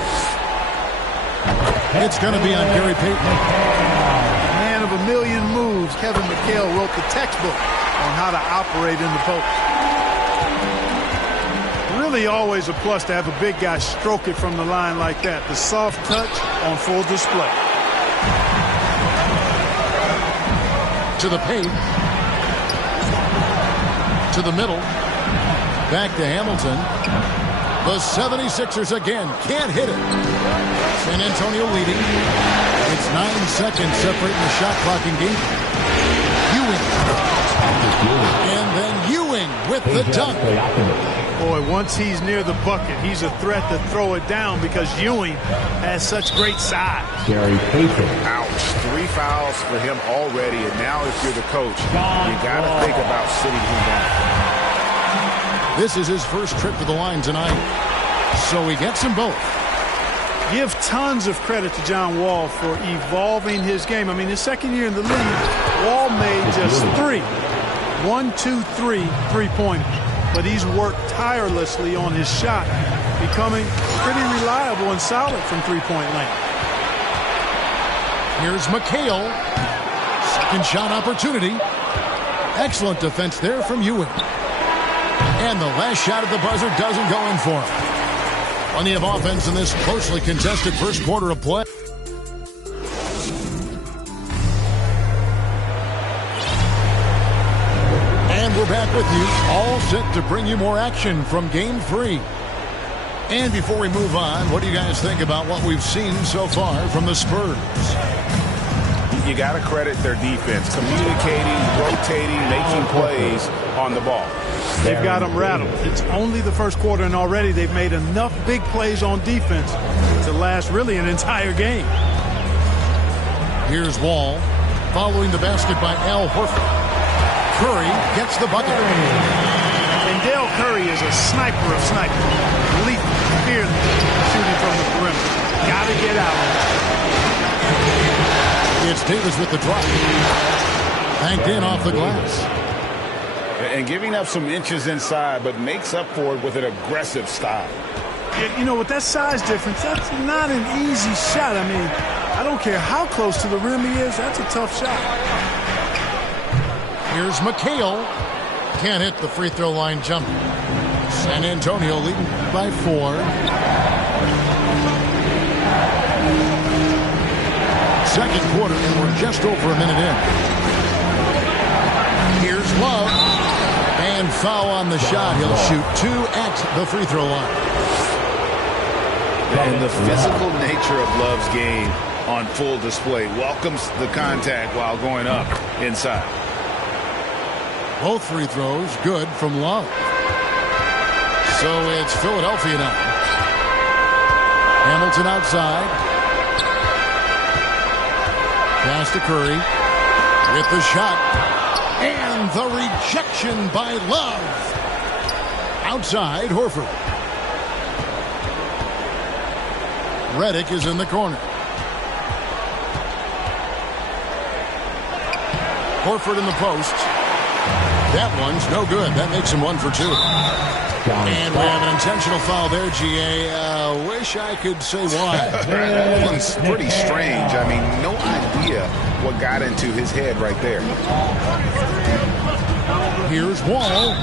It's going to be on Gary Payton. Man of a million moves, Kevin McHale wrote the textbook on how to operate in the post. Really always a plus to have a big guy stroke it from the line like that. The soft touch on full display. To the paint. To the middle. Back to Hamilton. The 76ers again can't hit it. San Antonio leading. It's 9 seconds separating the shot clock in game. Ewing. And then Ewing with the dunk. Boy, once he's near the bucket, he's a threat to throw it down because Ewing has such great size. Ouch. 3 fouls for him already, and now if you're the coach, you got to think about sitting him down. This is his first trip to the line tonight, so he gets them both. Give tons of credit to John Wall for evolving his game. I mean, his second year in the league, Wall made just 3. 1, 2, 3 three-pointers. But he's worked tirelessly on his shot, becoming pretty reliable and solid from three-point lane. Here's McHale. Second shot opportunity. Excellent defense there from Ewing. And the last shot at the buzzer doesn't go in for him. Plenty of offense in this closely contested first quarter of play. And we're back with you, all set to bring you more action from Game 3. And before we move on, what do you guys think about what we've seen so far from the Spurs? You got to credit their defense, communicating, rotating, making plays on the ball. They've got them rattled. It's only the first quarter, and already they've made enough big plays on defense to last really an entire game. Here's Wall, following the basket by Al Horford. Curry gets the bucket. And Dale Curry is a sniper of snipers. Lethal, fearless, shooting from the perimeter. Got to get out. It's Davis with the drop. Banked in off the glass. And giving up some inches inside, but makes up for it with an aggressive style. You know, with that size difference, that's not an easy shot. I mean, I don't care how close to the rim he is. That's a tough shot. Here's McHale. Can't hit the free throw line jumper. San Antonio leading by 4. Second quarter, and we're just over a minute in. Here's Love. And foul on the shot. He'll shoot 2 at the free throw line. And the physical nature of Love's game on full display welcomes the contact while going up inside. Both free throws good from Love. So it's Philadelphia now. Hamilton outside. Pass to Curry with the shot. And the rejection by Love. Outside, Horford. Redick is in the corner. Horford in the post. That one's no good. That makes him 1 for 2. And we have an intentional foul there, GA. Wish I could say why. That one's pretty strange. I mean, no idea what got into his head right there. Here's Wall.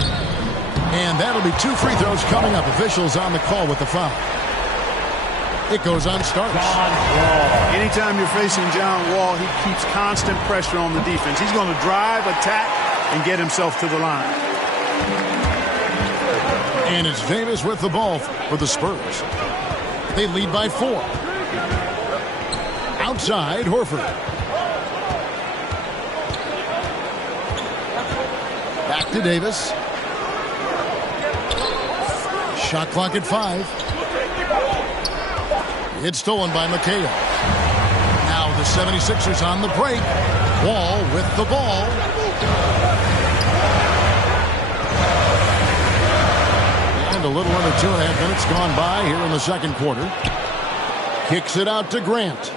And that'll be 2 free throws coming up. Officials on the call with the foul. It goes on starts. Anytime you're facing John Wall, he keeps constant pressure on the defense. He's going to drive, attack, and get himself to the line. And it's Davis with the ball for the Spurs. They lead by 4. Outside, Horford. Back to Davis. Shot clock at 5. It's stolen by McHale. Now the 76ers on the break. Wall with the ball. And a little under 2.5 minutes gone by here in the second quarter. Kicks it out to Grant.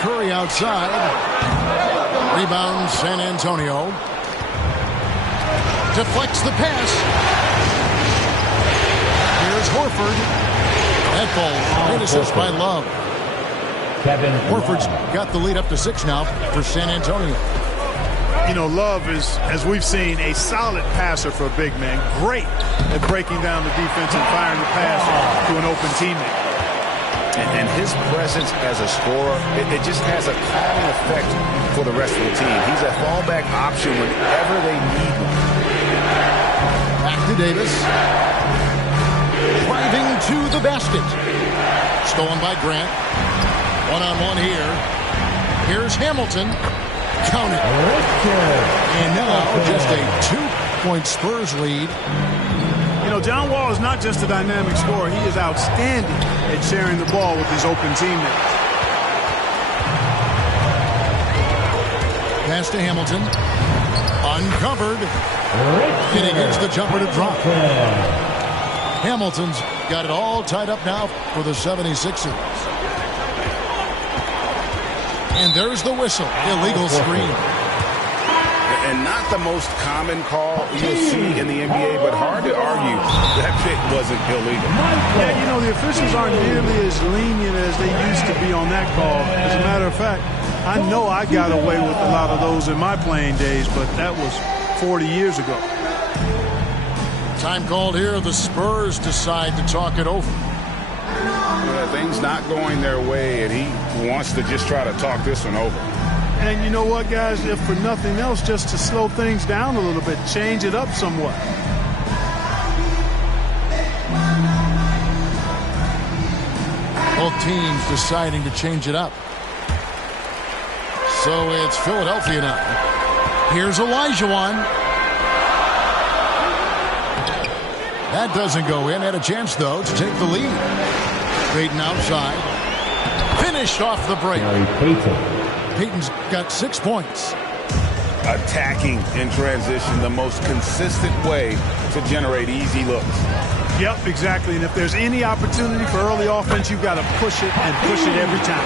Curry outside. Rebound San Antonio. Deflects the pass. Here's Horford. That ball, great assist by Love. Horford's got the lead up to 6 now for San Antonio. You know, Love is, as we've seen, a solid passer for a big man. Great at breaking down the defense and firing the pass to an open teammate. And his presence as a scorer, it just has a calming effect for the rest of the team. He's a fallback option whenever they need one. Back to Davis. Driving to the basket. Stolen by Grant. One-on-one here. Here's Hamilton. Count it. And now just a 6-point Spurs lead. You know, John Wall is not just a dynamic scorer. He is outstanding at sharing the ball with his open teammates. Pass to Hamilton. Uncovered. And he gets the jumper to drop. Hamilton's got it all tied up now for the 76ers. And there's the whistle. Illegal screen. And not the most common call you'll see in the NBA, but hard to argue that pick wasn't illegal. Yeah, you know, the officials aren't nearly as lenient as they used to be on that call. As a matter of fact, I know I got away with a lot of those in my playing days, but that was 40 years ago. Time called here. The Spurs decide to talk it over. Things not going their way, and he wants to just try to talk this one over. And you know what, guys? If for nothing else, just to slow things down a little bit, change it up somewhat. Both teams deciding to change it up. So it's Philadelphia now. Here's Olajuwon. That doesn't go in. Had a chance, though, to take the lead. Payton outside. Finished off the break. Payton's got 6 points. Attacking in transition, the most consistent way to generate easy looks. Yep, exactly. And if there's any opportunity for early offense, you've got to push it and push it every time.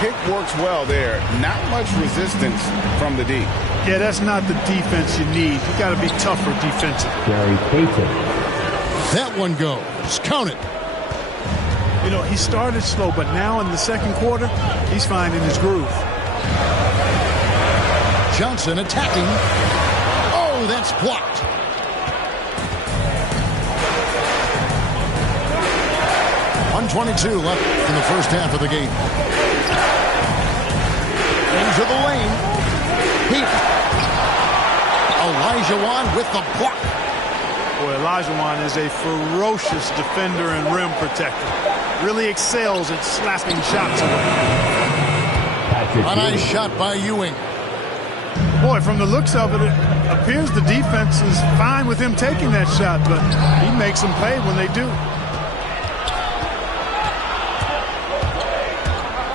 Pick works well there. Not much resistance from the D. Yeah, that's not the defense you need. You got to be tougher defensively. That one goes. Count it. You know, he started slow, but now in the second quarter, he's finding his groove. Johnson attacking. Oh, that's blocked. .122 left in the first half of the game. Into the lane. Pete. Olajuwon with the block. Boy, Olajuwon is a ferocious defender and rim protector. Really excels at slapping shots away. A nice shot by Ewing. Boy, from the looks of it, it appears the defense is fine with him taking that shot, but he makes them pay when they do.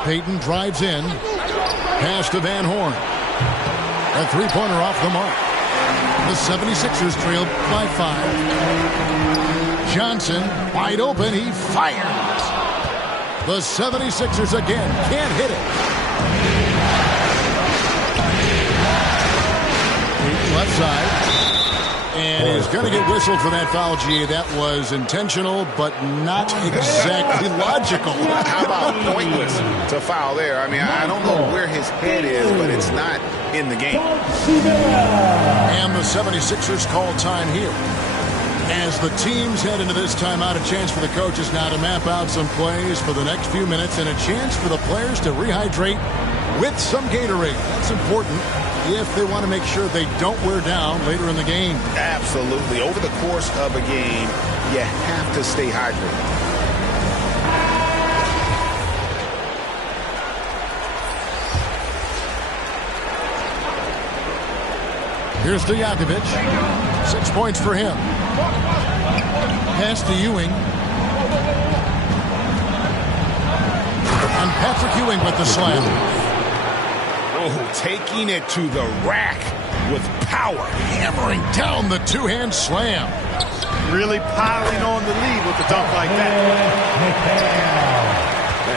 Payton drives in. Pass to Van Horn. A three-pointer off the mark. The 76ers trail by 5. Johnson, wide open, he fires. The 76ers again can't hit it. Payton left side. And he's going to get whistled for that foul, G. That was intentional, but not exactly logical. How about pointless to foul there? I mean, I don't know where his head is, but it's not in the game. And the 76ers call time here. As the teams head into this timeout, a chance for the coaches now to map out some plays for the next few minutes and a chance for the players to rehydrate with some Gatorade. That's important if they want to make sure they don't wear down later in the game. Absolutely. Over the course of a game, you have to stay hydrated. Here's Stojakovic. 6 points for him. Pass to Ewing. And Patrick Ewing with the slam. Oh, taking it to the rack with power. Hammering down the two-hand slam. Really piling on the lead with a dunk like that.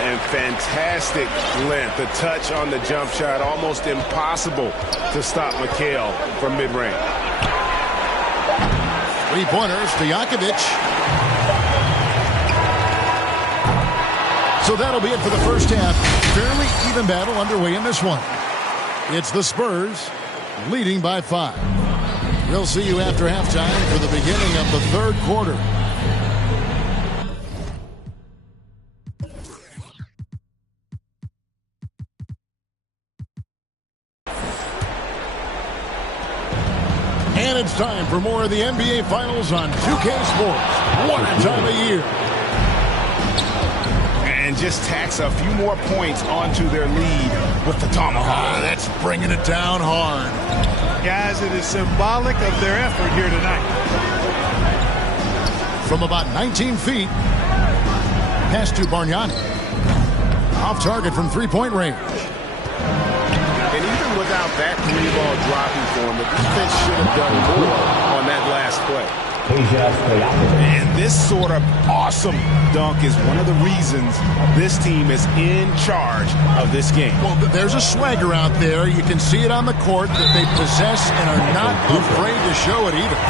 And fantastic length. The touch on the jump shot, almost impossible to stop McHale from mid-range. Three-pointers, Stojakovic. So that'll be it for the first half. Fairly even battle underway in this one. It's the Spurs leading by 5. We'll see you after halftime for the beginning of the third quarter. And it's time for more of the NBA Finals on 2K Sports. One time a year. And and just tacks a few more points onto their lead with the tomahawk. That's bringing it down hard. Guys, it is symbolic of their effort here tonight. From about 19 feet, pass to Bargnani. Off target from three-point range. And even without that three-ball dropping for him, the defense should have done more on that last play. And this sort of awesome dunk is one of the reasons this team is in charge of this game. Well, there's a swagger out there. You can see it on the court that they possess and are not afraid to show it either.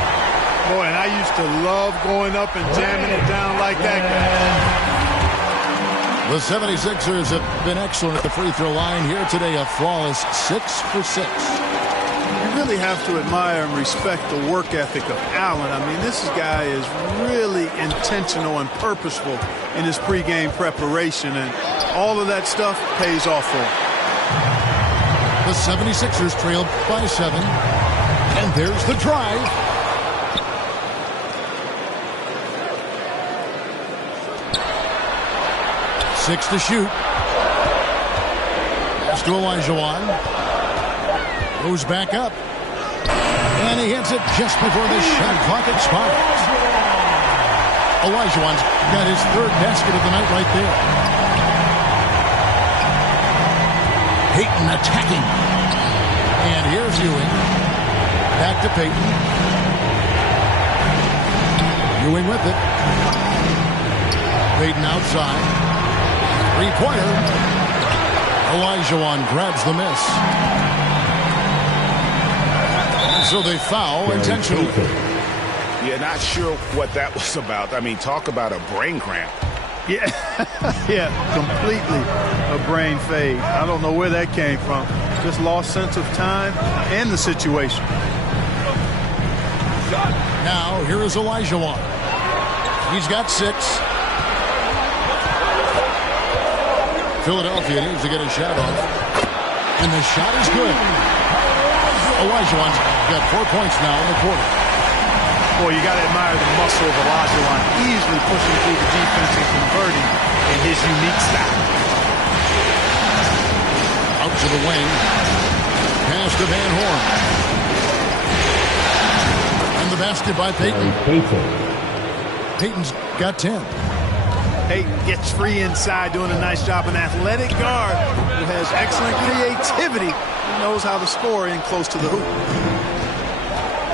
Boy, and I used to love going up and jamming it down like that, guy. The 76ers have been excellent at the free throw line here today. A flawless 6 for 6. You really have to admire and respect the work ethic of Allen. I mean, this guy is really intentional and purposeful in his pregame preparation, and all of that stuff pays off for him. The 76ers trail by 7, and there's the drive. Six to shoot. Pass to Olajuwon. Goes back up. And he hits it just before the shot clock expires. Olajuwon's got his third basket of the night right there. Payton attacking. And here's Ewing. Back to Payton. Ewing with it. Payton outside. Three-pointer. Olajuwon grabs the miss. So they foul intentionally. Yeah, not sure what that was about. I mean, talk about a brain cramp. Yeah, yeah, completely a brain fade. I don't know where that came from. Just lost sense of time and the situation. Now, here is Olajuwon. He's got 6. Philadelphia needs to get a shot off. And the shot is good. Olajuwon's got 4 points now in the quarter. Boy, you got to admire the muscle of Olajuwon, easily pushing through the defense and converting in his unique style. Out to the wing. Pass to Van Horn. And the basket by Payton. Payton's got 10. Payton gets free inside, doing a nice job. An athletic guard who has excellent creativity. He knows how to score in close to the hoop.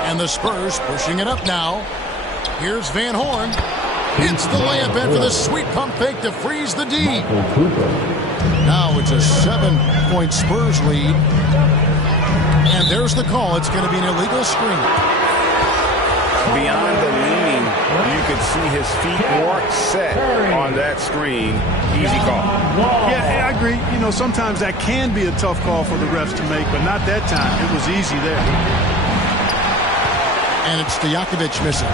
And the Spurs pushing it up now. Here's Van Horn. Hits the layup in for the sweet pump fake to freeze the D. Now it's a 7-point Spurs lead. And there's the call. It's going to be an illegal screen. Beyond the leaning, you could see his feet weren't set on that screen. Easy call. Yeah, I agree. You know, sometimes that can be a tough call for the refs to make, but not that time. It was easy there. And it's Stojakovic missing.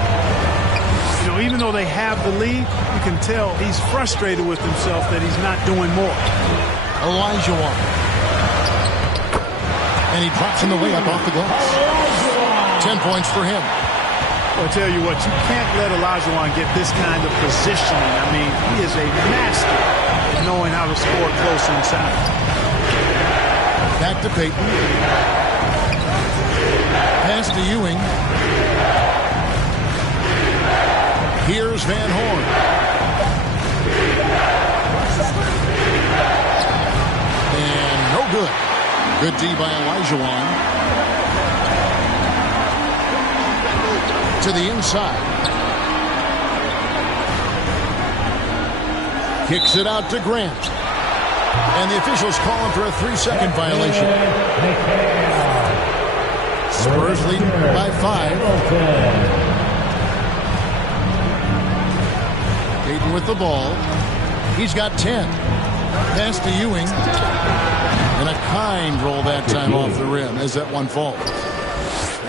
You know, even though they have the lead, you can tell he's frustrated with himself that he's not doing more. Olajuwon. And he drops in the layup off the glass. 10 points for him. I'll tell you what, you can't let Olajuwon get this kind of positioning. I mean, he is a master at knowing how to score close inside. Back to Payton. Pass to Ewing. Here's Van Horn. And no good. Good D by Olajuwon. To the inside. Kicks it out to Grant. And the officials call him for a 3-second violation. Spurs lead by 5. Payton with the ball. He's got 10. Pass to Ewing. And a kind roll that time off the rim as that one falls.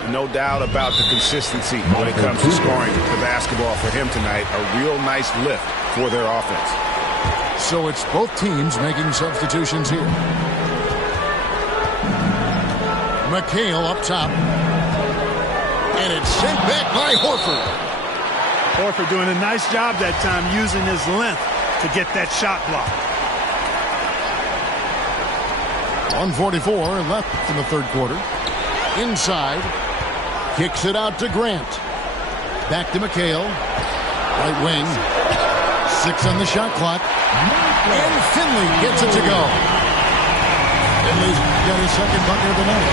No doubt about the consistency when it comes to scoring the basketball for him tonight. A real nice lift for their offense. So it's both teams making substitutions here. McHale up top. And it's sent back by Horford. Horford doing a nice job that time using his length to get that shot block. 1:44 left in the third quarter. Inside. Kicks it out to Grant. Back to McHale. Right wing. 6 on the shot clock. And Finley gets it to go. Finley's got his second bucket of the night.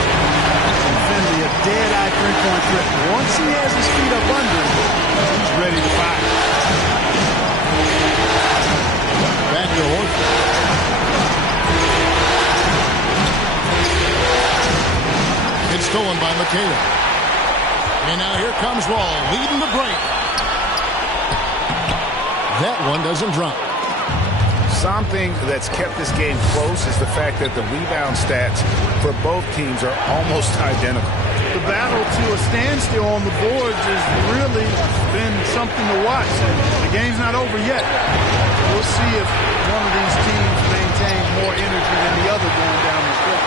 And Finley, a dead-eye three-point threat. Once he has his feet up under him, he's ready to fire. Back to Horford. It's stolen by McHale. And now here comes Wall, leading the break. That one doesn't drop. Something that's kept this game close is the fact that the rebound stats for both teams are almost identical. The battle to a standstill on the boards has really been something to watch. The game's not over yet. We'll see if one of these teams maintains more energy than the other going down the stretch.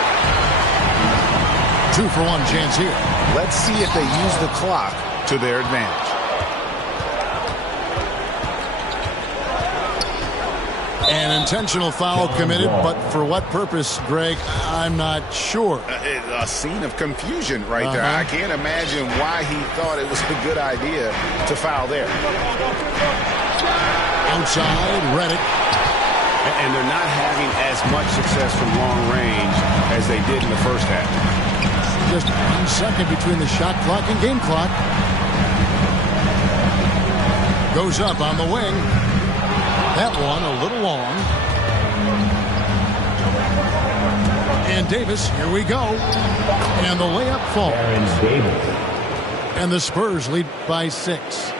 2-for-1 chance here. Let's see if they use the clock to their advantage. An intentional foul committed, but for what purpose, Greg, I'm not sure. A scene of confusion right there. I can't imagine why he thought it was a good idea to foul there. Outside, Redick. And they're not having as much success from long range as they did in the first half. Just 1 second between the shot clock and game clock. Goes up on the wing. That one a little long. And Davis, here we go. And the layup falls. And the Spurs lead by 6.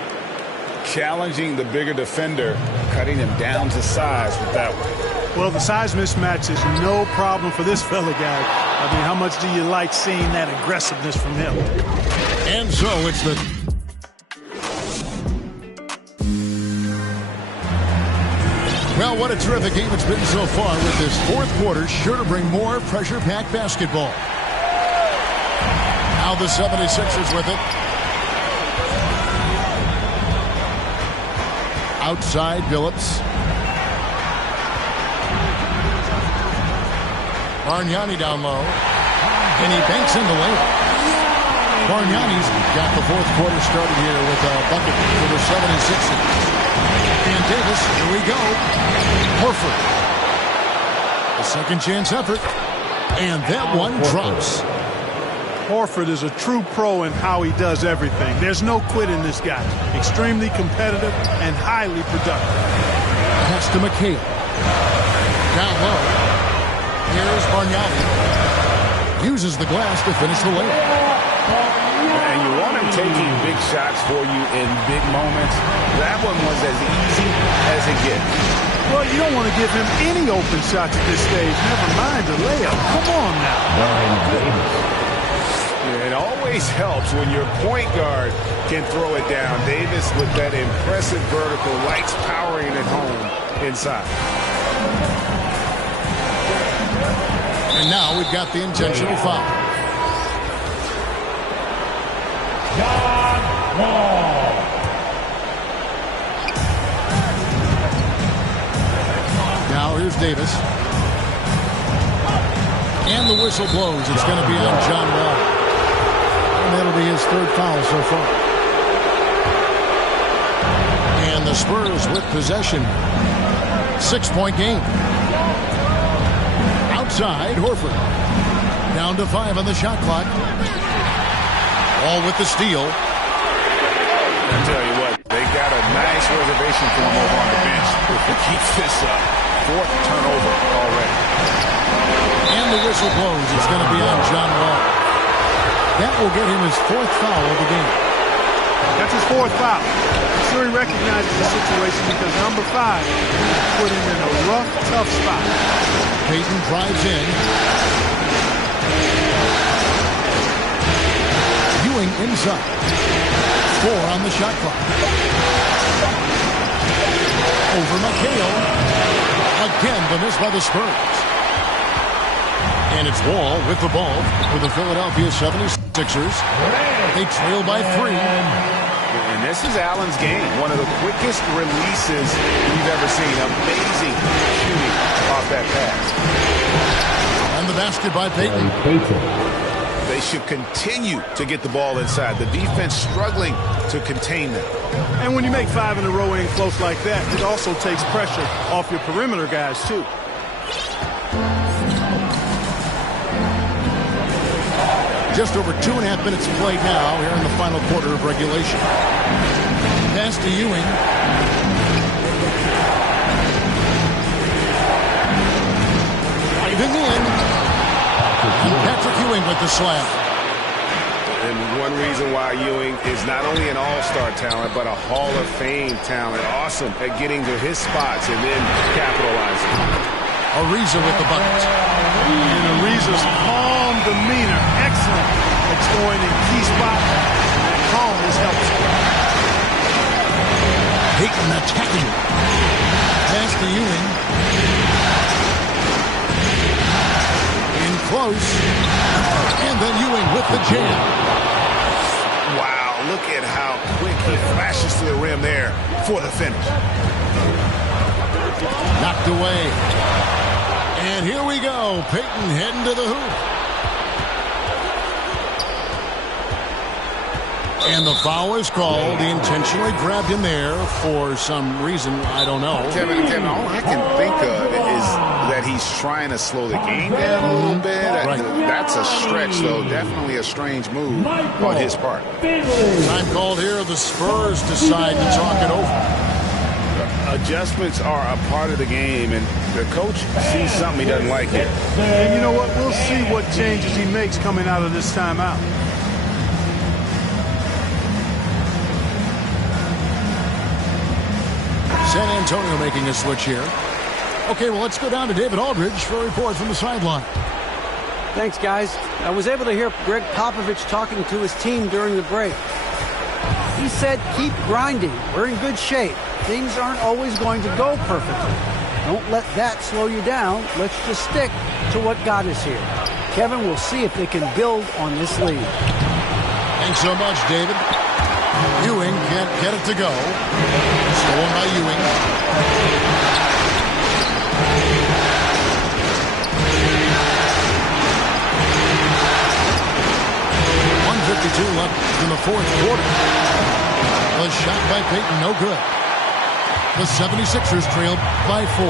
Challenging the bigger defender, cutting him down to size with that one. Well, the size mismatch is no problem for this fella guy. I mean, how much do you like seeing that aggressiveness from him? And so it's the... Well, what a terrific game it's been so far, with this fourth quarter sure to bring more pressure-packed basketball. Now the 76ers with it. Outside, Billups. Bargnani down low. And he banks in the layup. Bargnani's got the fourth quarter started here with a bucket for the 76ers. And Davis, here we go. Horford. A second chance effort. And that one drops. Horford is a true pro in how he does everything. There's no quit in this guy. Extremely competitive and highly productive. Pass to McHale. Down low. Here's Bargnani. Uses the glass to finish the layup. And you want him taking big shots for you in big moments. That one was as easy as it gets. Well, you don't want to give him any open shots at this stage. Never mind the layup. Come on now. It always helps when your point guard can throw it down. Davis with that impressive vertical, likes powering it home inside. And now we've got the intentional foul. John Wall. Now here's Davis. And the whistle blows. It's going to be on John Wall. And that'll be his third foul so far. And the Spurs with possession. 6-point game. Outside, Horford. Down to 5 on the shot clock. All with the steal. I tell you what, they got a nice reservation for him over on the bench if he keeps this up. Fourth turnover already. And the whistle blows. It's going to be on John Wall. That will get him his fourth foul of the game. That's his fourth foul. I'm sure he recognizes the situation because number 5 put him in a rough, tough spot. Payton drives in. Ewing inside. 4 on the shot clock. Over McHale. Again, the miss by the Spurs. And it's Wall with the ball for the Philadelphia 76ers. They trail by 3. And this is Allen's game. One of the quickest releases we've ever seen. Amazing shooting off that pass. And the basket by Payton. They should continue to get the ball inside. The defense struggling to contain them. And when you make 5 in a row in close like that, it also takes pressure off your perimeter guys, too. Just over 2.5 minutes played now here in the final quarter of regulation. Pass to Ewing. Driving in. And Patrick Ewing with the slam. And one reason why Ewing is not only an all-star talent, but a Hall of Fame talent. Awesome at getting to his spots and then capitalizing. Ariza with the bucket. And Ariza's calm demeanor, excellent at scoring in key spots. Calmness helps. Payton attacking. Pass to Ewing. In close. And then Ewing with the jam. Wow, look at how quick he flashes to the rim there for the finish. Knocked away. And here we go. Payton heading to the hoop. And the foul is called. He intentionally grabbed him there for some reason. I don't know. Kevin, all I can think of is that he's trying to slow the game down a little bit. Right. That's a stretch, though. Definitely a strange move on his part. Time called here. The Spurs decide to talk it over. Adjustments are a part of the game, and the coach sees something he doesn't like here. And you know what? We'll see what changes he makes coming out of this timeout. San Antonio making a switch here. Okay, well, let's go down to David Aldridge for a report from the sideline. Thanks, guys. I was able to hear Greg Popovich talking to his team during the break. He said, keep grinding. We're in good shape. Things aren't always going to go perfectly. Don't let that slow you down. Let's just stick to what got us here. Kevin, we'll see if they can build on this lead. Thanks so much, David. Ewing can't get it to go. Stolen by Ewing. .152 left in the fourth quarter. A shot by Payton, no good. The 76ers trailed by 4.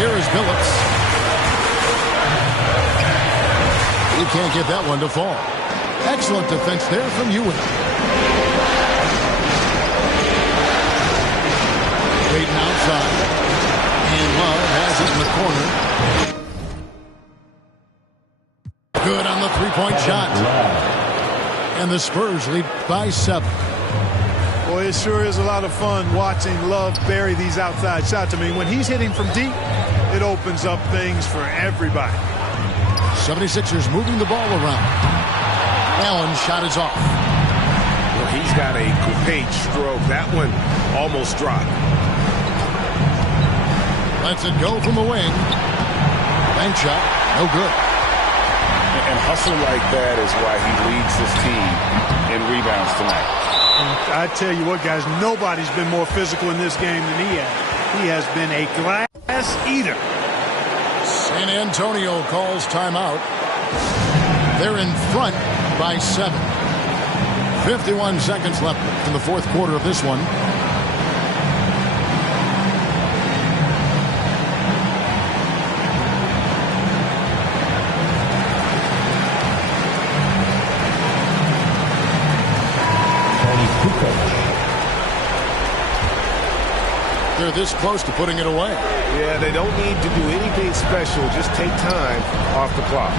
Here is Billups. He can't get that one to fall. Excellent defense there from Ewing. Payton outside. And Love has it in the corner. Good on the three-point shot. And the Spurs lead by 7. Boy, it sure is a lot of fun watching Love bury these outside shots. I mean, when he's hitting from deep, it opens up things for everybody. 76ers moving the ball around. Allen's shot is off. Well, he's got a great stroke. That one almost dropped. Lets it go from the wing. Bank shot, no good. And hustle like that is why he leads this team in rebounds tonight. I tell you what, guys, nobody's been more physical in this game than he has. He has been a glass eater. San Antonio calls timeout. They're in front by 7. 51 seconds left in the fourth quarter of this one. They're this close to putting it away. Yeah, they don't need to do anything special. Just take time off the clock.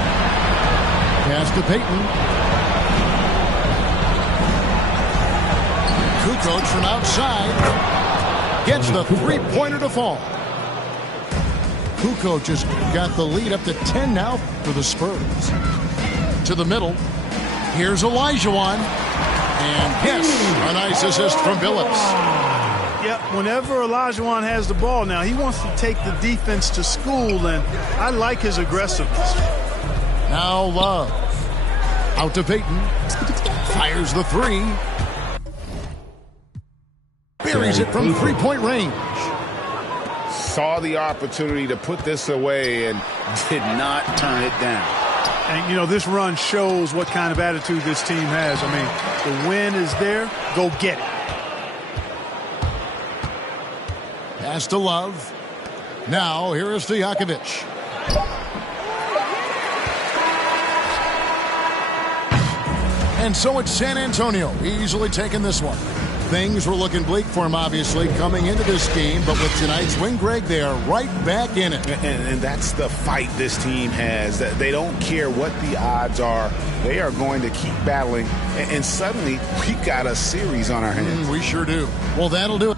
Pass to Payton. Kukoc from outside gets the three-pointer to fall. Kukoc has got the lead up to 10 now for the Spurs. To the middle. Here's Olajuwon. And yes, a nice assist from Billups. Yep, whenever Olajuwon has the ball now, he wants to take the defense to school, and I like his aggressiveness. Now Love. Out to Payton. Fires the three. Buries it from three-point range. saw the opportunity to put this away and did not turn it down. And, you know, this run shows what kind of attitude this team has. I mean, the win is there. Go get it. Pass to Love. Now, here is Stojakovic. And so it's San Antonio, easily taking this one. Things were looking bleak for him, obviously, coming into this game. But with tonight's win, Greg, they are right back in it. And that's the fight this team has. They don't care what the odds are. They are going to keep battling. And suddenly, we got a series on our hands. We sure do. Well, that'll do it.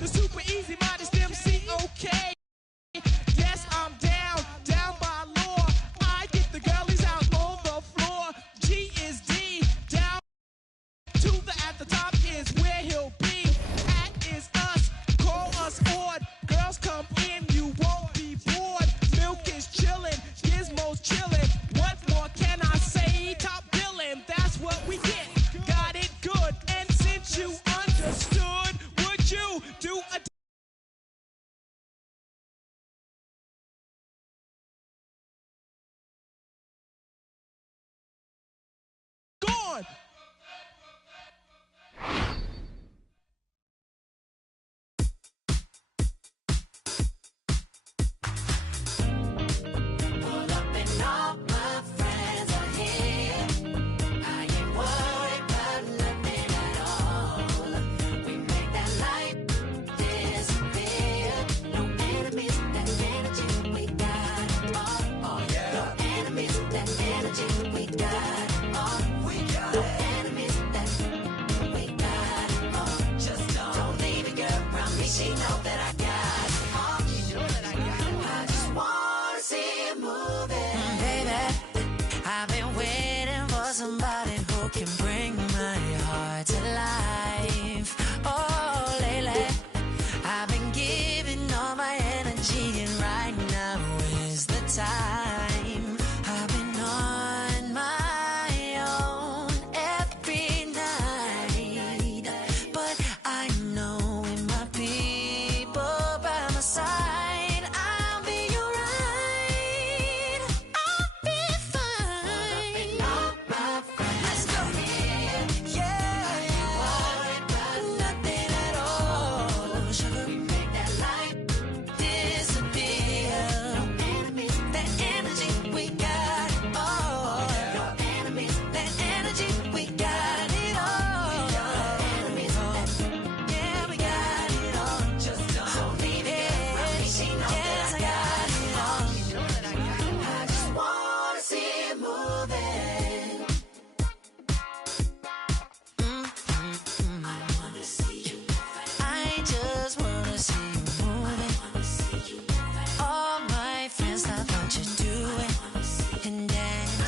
The super easy modest MC, okay. Yes, I'm down by law. I get the girlies out on the floor. G is D, down to the at the top is where he'll be. At is us, call us odd. Girls come in, you won't be bored. Milk is chillin', Gizmo's chillin'. What more can I say? Top billin', that's what we get. Got it good, and since you understood, would you do a gone? Pull up in all my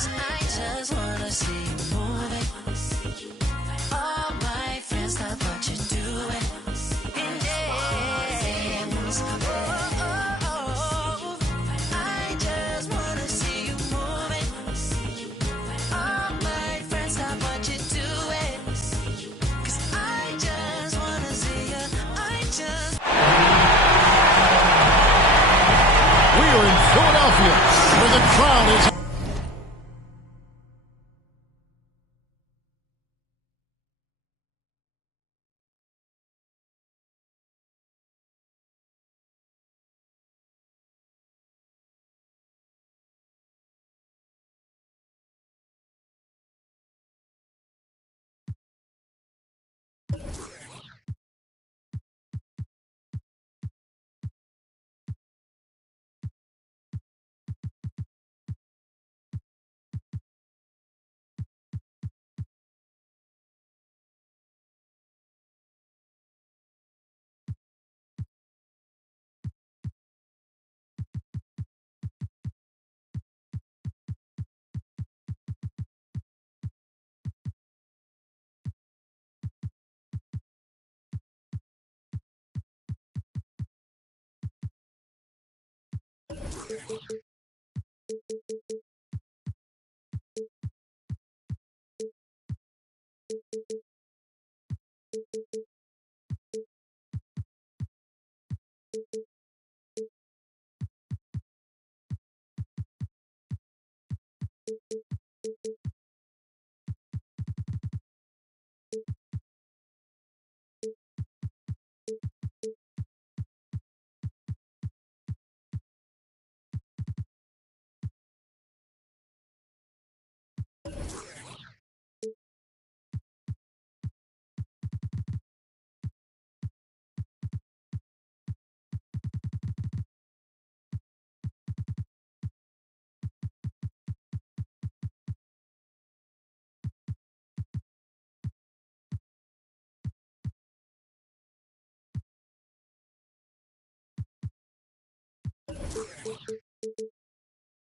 'cause I just wanna see you moving. All my friends love what you're doing. And dance. Oh, I just wanna see you moving. All my friends love what you're doing. 'Cause I just wanna see you. I just. We are in Philadelphia, where the crowd is.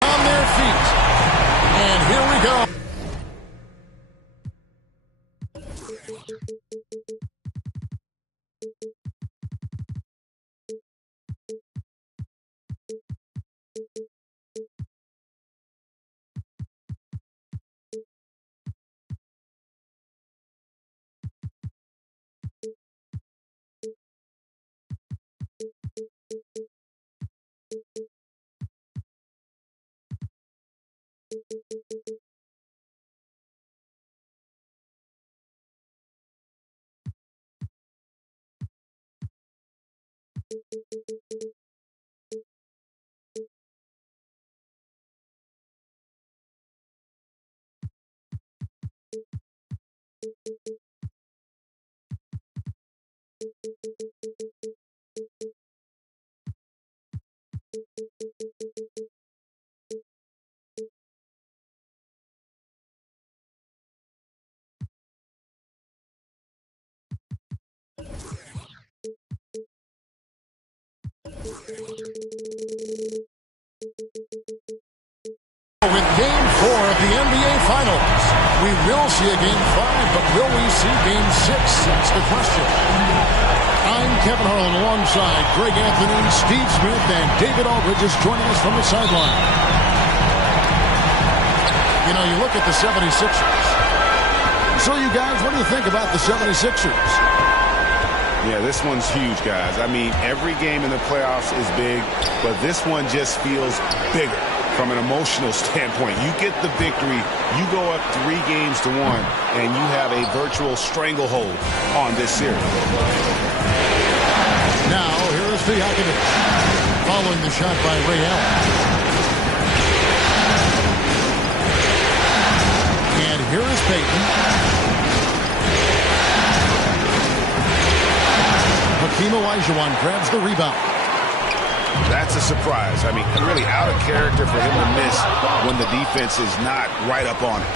On their feet. And here we go. With Game 4 of the NBA Finals, we will see a Game 5, but will we see Game 6? That's the question. I'm Kevin Harlan alongside Greg Anthony, Steve Smith, and David Aldridge is joining us from the sideline. You know, you look at the 76ers. So, you guys, what do you think about the 76ers? Yeah, this one's huge, guys. I mean, every game in the playoffs is big, but this one just feels bigger from an emotional standpoint. You get the victory, you go up 3-1, and you have a virtual stranglehold on this series. Now, here is Stojakovic, following the shot by Ray Allen. And here is Payton. Hakeem Olajuwon grabs the rebound. That's a surprise. I mean, really out of character for him to miss when the defense is not right up on it.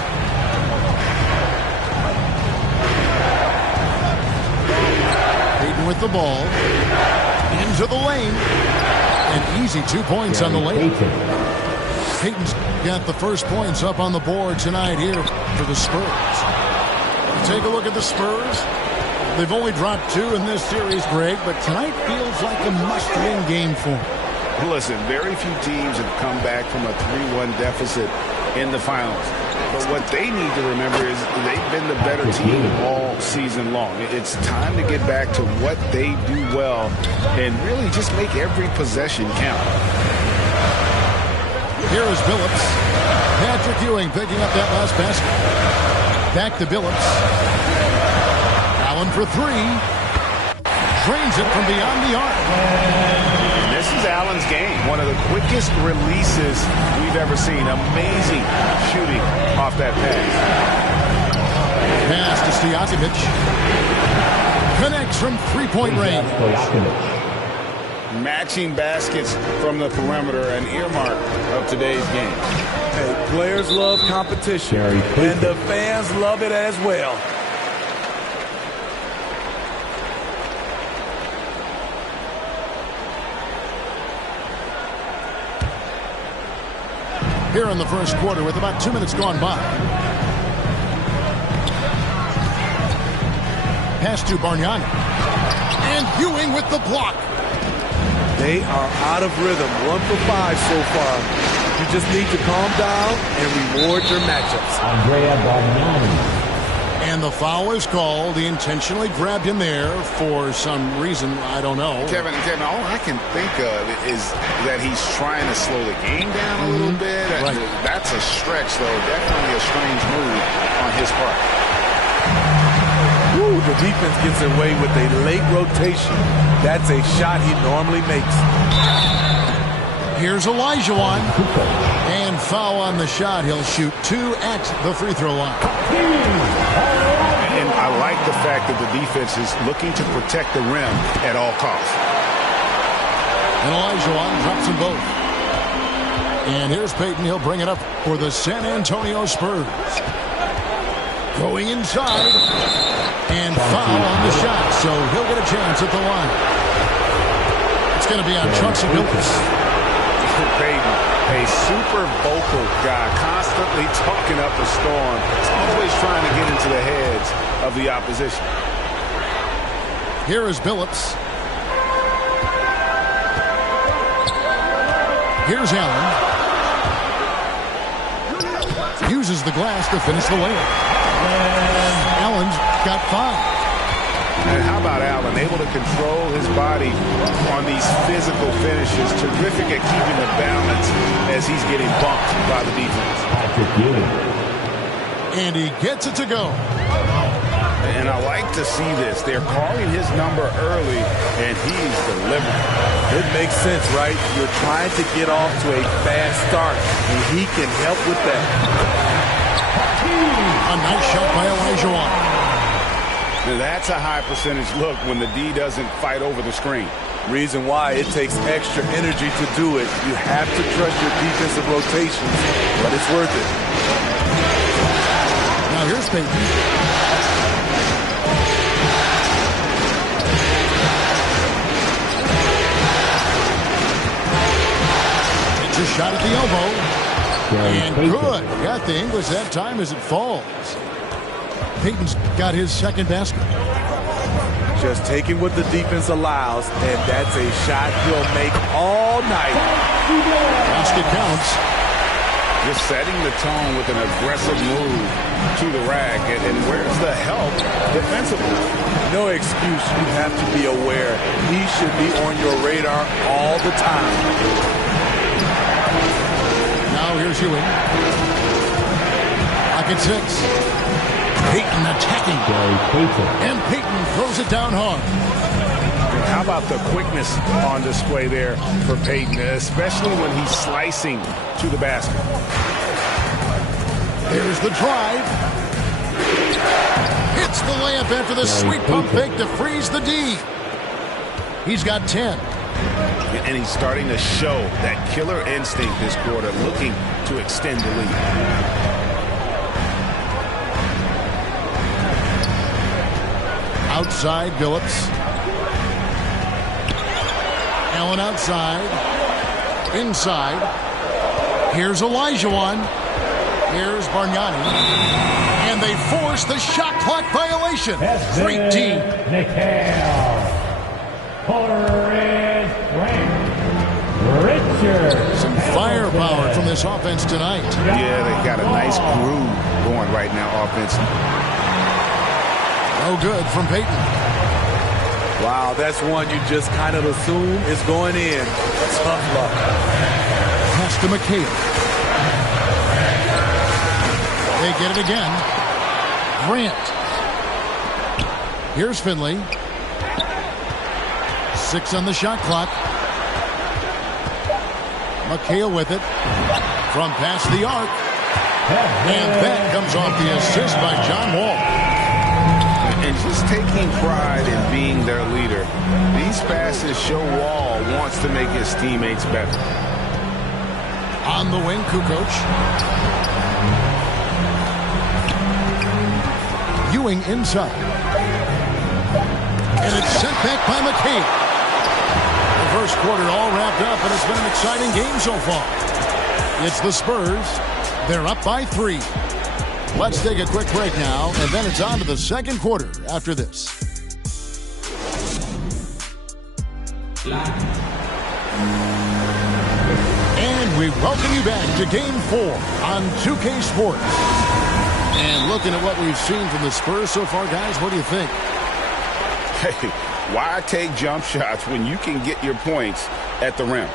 Payton with the ball. Into the lane. An easy 2 points on the lane. Peyton's got the first points up on the board tonight here for the Spurs. Take a look at the Spurs. They've only dropped 2 in this series, Greg, but tonight feels like a must-win game for them. Listen, very few teams have come back from a 3-1 deficit in the finals. But what they need to remember is they've been the better team all season long. It's time to get back to what they do well and really just make every possession count. Here is Billups. Patrick Ewing picking up that last basket. Back to Billups. Allen for 3. Drains it from beyond the arc. And this is Allen's game. One of the quickest releases we've ever seen. Amazing shooting off that pass. Pass to Stojakovic. Connects from 3-point range. Matching baskets from the perimeter, an earmark of today's game. Hey, players love competition, and the fans love it as well. Here in the first quarter with about 2 minutes gone by. Pass to Bargnani. And Ewing with the block. They are out of rhythm. 1 for 5 so far. You just need to calm down and reward your matchups. Andrea Bargnani. And the foul is called. He intentionally grabbed him there for some reason. I don't know. Kevin, all I can think of is that he's trying to slow the game down a little bit. Right. That's a stretch, though. Definitely a strange move on his part. Ooh, the defense gets away with a late rotation. That's a shot he normally makes. Here's Olajuwon. And foul on the shot. He'll shoot 2 at the free throw line. And I like the fact that the defense is looking to protect the rim at all costs. And Olajuwon drops them both. And here's Peyton. He'll bring it up for the San Antonio Spurs. Going inside. And foul on the shot. So he'll get a chance at the line. It's going to be on Chauncey Billups. Peyton, a super vocal guy, constantly talking up a storm. He's always trying to get into the heads of the opposition. Here is Billups. Here's Allen. Uses the glass to finish the layup. And Allen's got 5. And how about Allen, able to control his body on these physical finishes, terrific at keeping the balance as he's getting bumped by the defense. And he gets it to go. And I like to see this. They're calling his number early, and he's delivering. It makes sense, right? You're trying to get off to a fast start, and he can help with that. A nice shot by Olajuwon. Now that's a high percentage look when the D doesn't fight over the screen. Reason why it takes extra energy to do it. You have to trust your defensive rotations, but it's worth it. Now here's Peyton. It's a shot at the elbow. And good. Got the English that time as it falls. Peyton's got his second basket. Just taking what the defense allows, and that's a shot he'll make all night. Basket counts. Just setting the tone with an aggressive move to the rack. And where's the help defensively? No excuse. You have to be aware. He should be on your radar all the time. Now here's Ewing. Pocket 6. Peyton attacking. And Peyton throws it down hard. How about the quickness on display there for Peyton, especially when he's slicing to the basket. Here's the drive. Hits the layup after the sweet pump fake to freeze the D. He's got 10. And he's starting to show that killer instinct this quarter, looking to extend the lead. Outside, Billups. Allen outside. Inside. Here's Olajuwon. Here's Bargnani. And they force the shot clock violation. Great team. Some firepower from this offense tonight. Yeah, they got a nice groove going right now offensively. No good from Peyton. Wow, that's one you just kind of assume is going in. Tough luck. Pass to McHale. They get it again. Grant. Here's Finley. 6 on the shot clock. McHale with it. From past the arc. And that comes off the assist by John Wall. And just taking pride in being their leader, these passes show Wall wants to make his teammates better. On the wing, Kukoc. Ewing inside. And it's sent back by McHale. The first quarter all wrapped up, and it's been an exciting game so far. It's the Spurs. They're up by 3. Let's take a quick break now, and then it's on to the second quarter after this. And we welcome you back to Game 4 on 2K Sports. And looking at what we've seen from the Spurs so far, guys, what do you think? Hey, why take jump shots when you can get your points at the rim?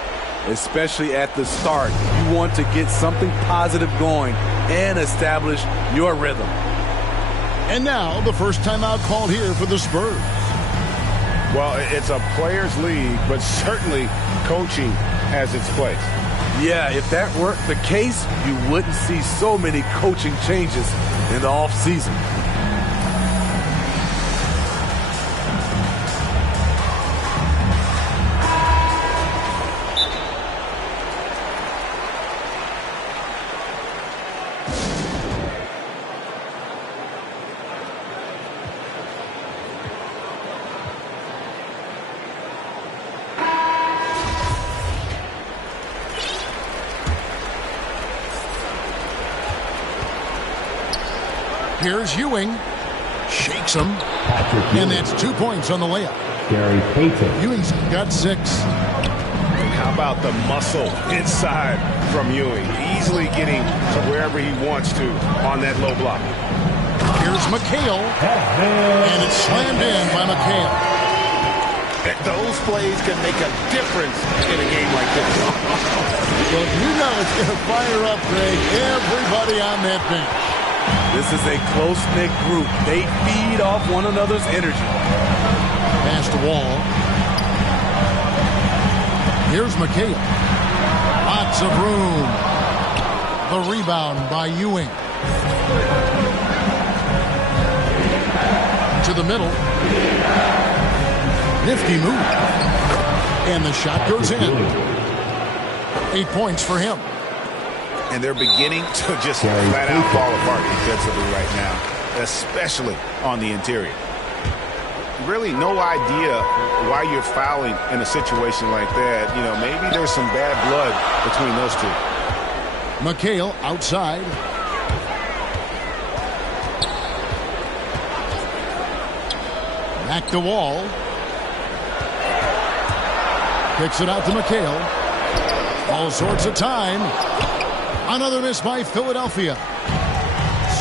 Especially at the start. You want to get something positive going and establish your rhythm. And now, the first timeout called here for the Spurs. Well, it's a players' league, but certainly coaching has its place. Yeah, if that weren't the case, you wouldn't see so many coaching changes in the offseason. Here's Ewing. Shakes him. And that's 2 points on the layup. Gary Payton. Ewing's got 6. And how about the muscle inside from Ewing? Easily getting to wherever he wants to on that low block. Here's McHale. And it's slammed in by McHale. Those plays can make a difference in a game like this. Well, you know it's going to fire up, Greg, everybody on that bench. This is a close-knit group. They feed off one another's energy. Pass to Wall. Here's McHale. Lots of room. The rebound by Ewing. To the middle. Nifty move. And the shot goes in. 8 points for him. And they're beginning to just flat out fall apart defensively right now, especially on the interior. Really no idea why you're fouling in a situation like that. You know, maybe there's some bad blood between those two. McHale outside. Back to Wall. Kicks it out to McHale. All sorts of time. Another miss by Philadelphia.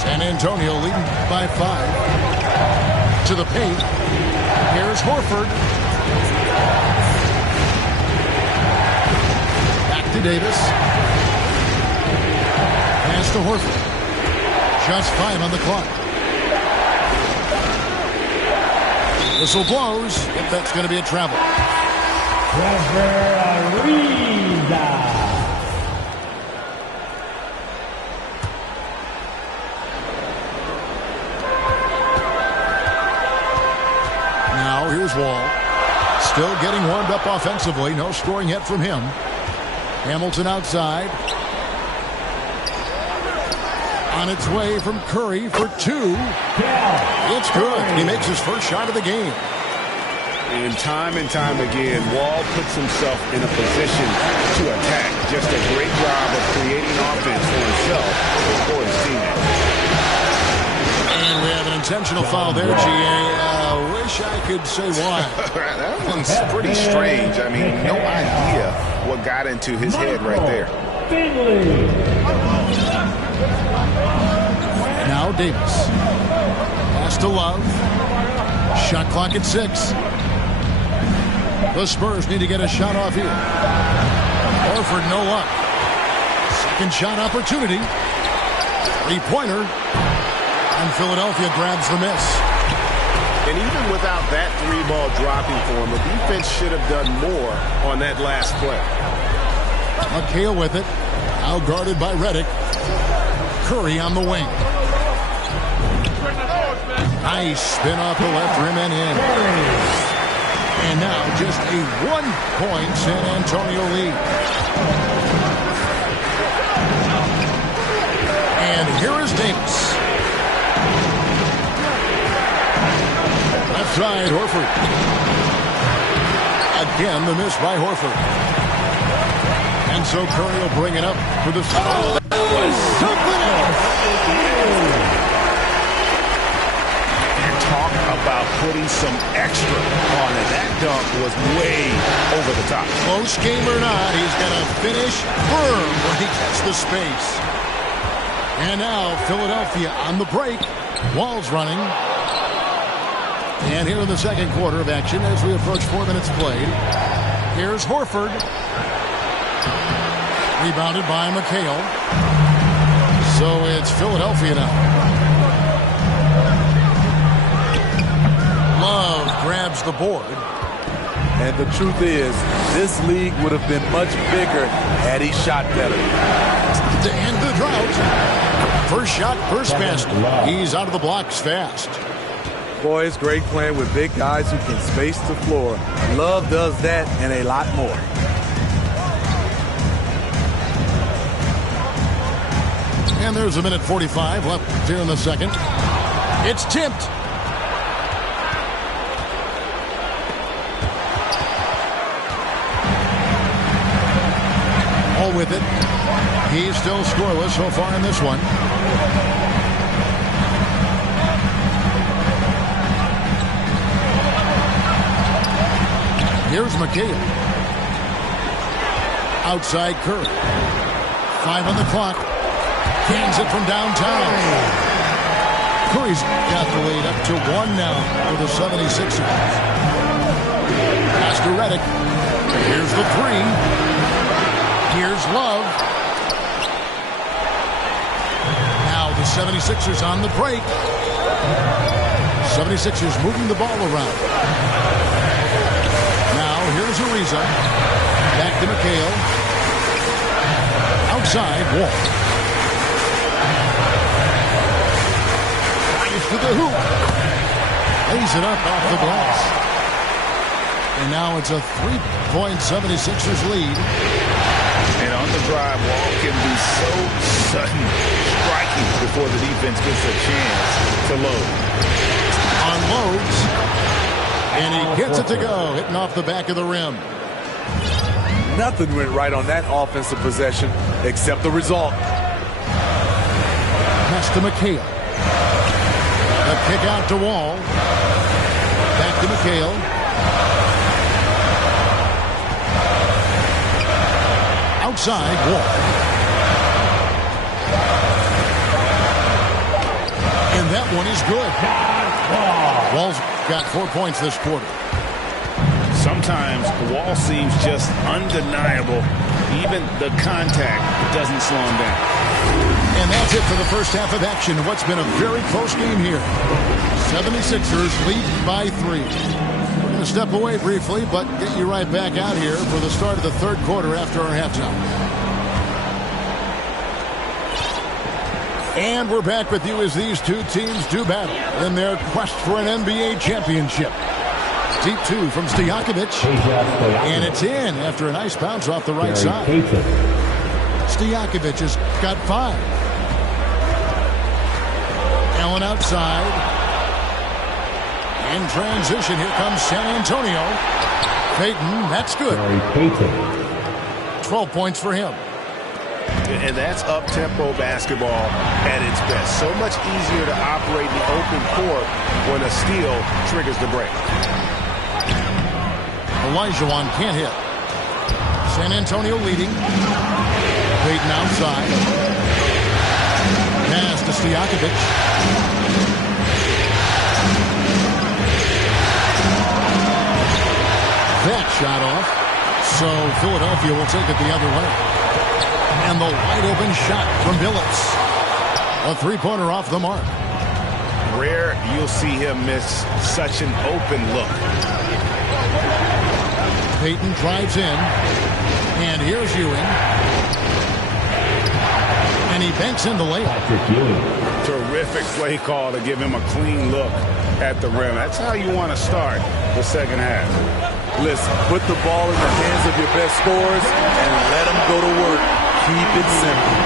San Antonio leading by 5. To the paint. Here's Horford. Back to Davis. Pass to Horford. Just 5 on the clock. Whistle blows. If that's going to be a travel. Trevor Ariza. Here's Wall. Still getting warmed up offensively. No scoring yet from him. Hamilton outside. On its way from Curry for 2. It's good. He makes his first shot of the game. And time again, Wall puts himself in a position to attack. Just a great job of creating offense for himself and for his teammates. And we have an intentional foul there, G.A. Wish I could say why. That one's pretty strange. I mean, no idea what got into his head right there. Now Davis. Pass to Love. Shot clock at 6. The Spurs need to get a shot off here. Horford, no luck. Second shot opportunity. Three-pointer. And Philadelphia grabs the miss. And even without that three ball dropping for him, the defense should have done more on that last play. McHale with it. Now guarded by Redick. Curry on the wing. Nice spin off the left rim and in. And now just a 1-point San Antonio lead. And here is Davis. Left side, Horford. Again, the miss by Horford. And so Curry will bring it up for the... Oh, that was something else! Talk about putting some extra on it. That dunk was way over the top. Close game or not, he's going to finish firm when he gets the space. And now Philadelphia on the break. Wall's running. And here in the second quarter of action as we approach 4 minutes played. Here's Horford. Rebounded by McHale. So it's Philadelphia now. Love grabs the board. And the truth is, this league would have been much bigger had he shot better. To end the drought. First shot, first basket. He's out of the blocks fast. Boy, it's great playing with big guys who can space the floor. Love does that and a lot more. And there's a minute 45 left here in the second. It's tipped. All with it. He's still scoreless so far in this one. Here's McHale. Outside Curry. 5 on the clock. Hangs it from downtown. Curry's got the lead up to 1 now for the 76ers. Pass to Redick. Here's the 3. Here's Love. Now the 76ers on the break. 76ers moving the ball around. Now here's Ariza. Back to McHale. Outside, Wall. Nice to the hoop. Lays it up off the glass. And now it's a 3-point 76ers lead. And on the drive, Wall can be so sudden, striking before the defense gets a chance to load. Unloads. And he gets it to go, hitting off the back of the rim. Nothing went right on that offensive possession except the result. Pass to McHale. The kick out to Wall. Back to McHale. Outside, Wall. And that one is good. Wall's got 4 points this quarter. Sometimes Wall seems just undeniable. Even the contact doesn't slow him down. And that's it for the first half of action. What's been a very close game here. 76ers lead by 3. We're going to step away briefly, but get you right back out here for the start of the third quarter after our halftime. And we're back with you as these two teams do battle in their quest for an NBA championship. Deep 2 from Stojakovic. And it's in after a nice bounce off the right side. Stojakovic has got 5. Allen outside. In transition, here comes San Antonio. Payton, that's good. 12 points for him. And that's up-tempo basketball at its best. So much easier to operate in the open court when a steal triggers the break. Olajuwon can't hit. San Antonio leading. Payton outside. Pass to Stojakovic. That shot off. So Philadelphia will take it the other way. And the wide open shot from Billups. A three-pointer off the mark. Rare you'll see him miss such an open look. Payton drives in. And here's Ewing. And he banks in the layup. Terrific play call to give him a clean look at the rim. That's how you want to start the second half. Listen, put the ball in the hands of your best scorers and let them go to work. Keep it simple.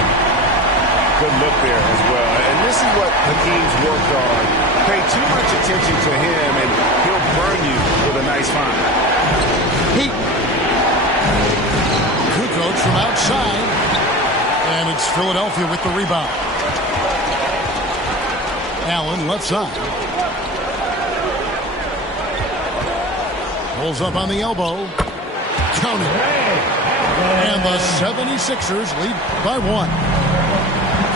Good look there as well. And this is what Hakeem's worked on. Pay too much attention to him and he'll burn you with a nice find. Kukoc from outside. And it's Philadelphia with the rebound. Allen left side. Pulls up on the elbow. Count it. And the 76ers lead by 1.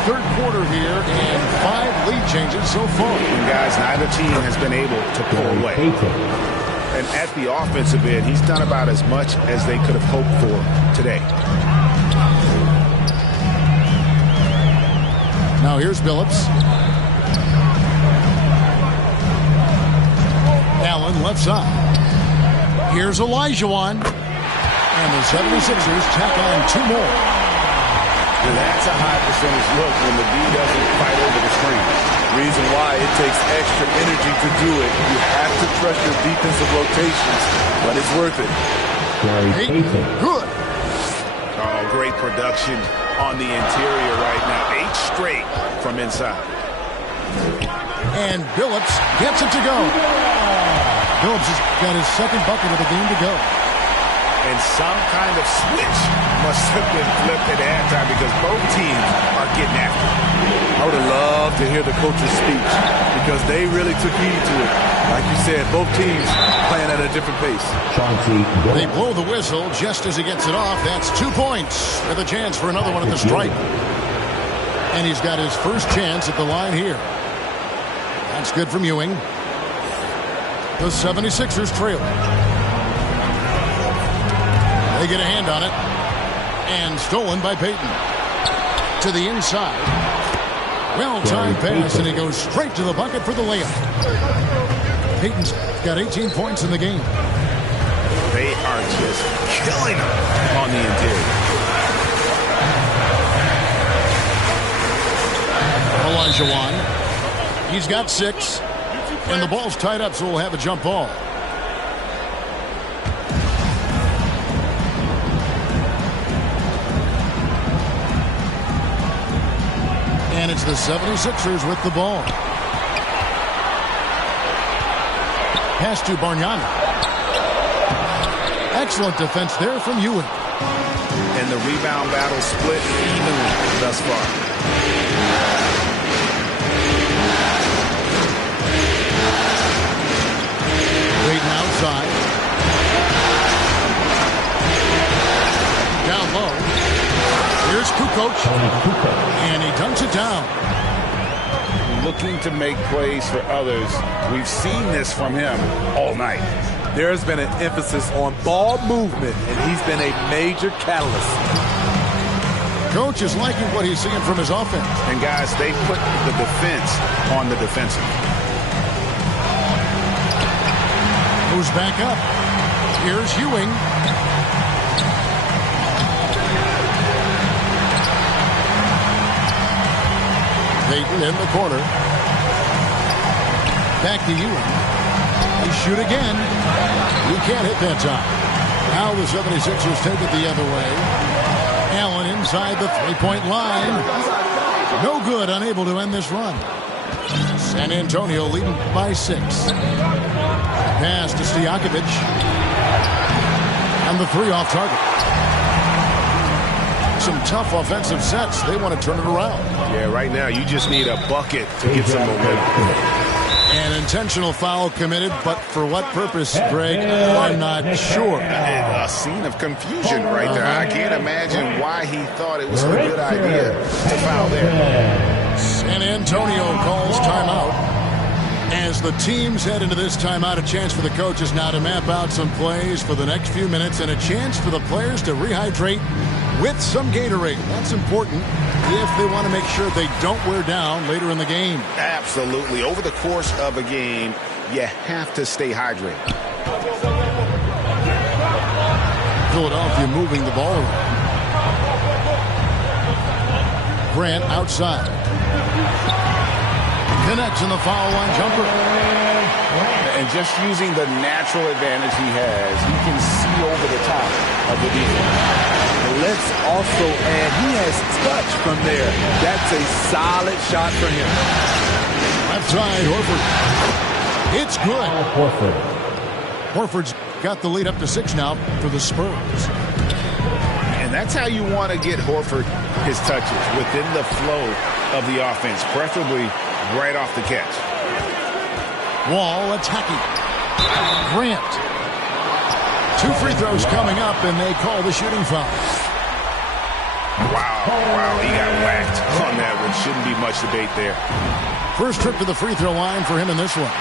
Third quarter here and 5 lead changes so far. And guys, neither team has been able to pull away. And at the offensive end, he's done about as much as they could have hoped for today. Now here's Billups. Allen left side. Here's Olajuwon. And the 76ers tack on 2 more. And that's a high percentage look when the D doesn't fight over the screen. Reason why it takes extra energy to do it. You have to trust your defensive rotations, but it's worth it. Good. Oh, great production on the interior right now. 8 straight from inside. And Billups gets it to go. Billups has got his second bucket of the game to go. And some kind of switch must have been flipped at halftime because both teams are getting after it. I would have loved to hear the coach's speech because they really took heed to it. Like you said, both teams playing at a different pace. They blow the whistle just as he gets it off. That's 2 points with a chance for another one at the stripe. And he's got his first chance at the line here. That's good from Ewing. The 76ers trail. They get a hand on it. And stolen by Payton. To the inside. Well-timed pass, and he goes straight to the bucket for the layup. Payton's got 18 points in the game. They are just killing him on the interior. Olajuwon. He's got 6. And the ball's tied up, so we'll have a jump ball. And it's the 76ers with the ball. Pass to Bargnani. Excellent defense there from Ewing. And the rebound battle split evenly thus far. Waiting outside. Down low. Here's Kukoc. And he dunks it down. Looking to make plays for others. We've seen this from him all night. There's been an emphasis on ball movement, and he's been a major catalyst. Coach is liking what he's seeing from his offense. And guys, they put the defense on the defensive. Moves back up. Here's Ewing. Payton in the corner. Back to Ewing. They shoot again. He can't hit that time. Now the 76ers take it the other way. Allen inside the three-point line. No good, unable to end this run. San Antonio leading by 6. Pass to Stojakovic. And the 3 off target. Some tough offensive sets. They want to turn it around. Yeah, right now you just need a bucket to get some momentum. An intentional foul committed, but for what purpose, Greg? I'm not sure. A scene of confusion right there. I can't imagine why he thought it was a good idea to foul there. San Antonio calls timeout. As the teams head into this timeout, a chance for the coaches now to map out some plays for the next few minutes and a chance for the players to rehydrate with some Gatorade. That's important if they want to make sure they don't wear down later in the game. Absolutely. Over the course of a game, you have to stay hydrated. Philadelphia moving the ball around. Grant outside. Connects in the foul line jumper. And just using the natural advantage he has, he can see over the top of the defense. Let's also add he has touch from there. That's a solid shot for him. Left side, Horford. It's good. Horford's got the lead up to 6 now for the Spurs. And that's how you want to get Horford his touches, within the flow of the offense, preferably right off the catch. Wall attacking. Grant. 2 free throws coming up, and they call the shooting foul. Wow, he got whacked on that one. Shouldn't be much debate there. First trip to the free throw line for him in this one.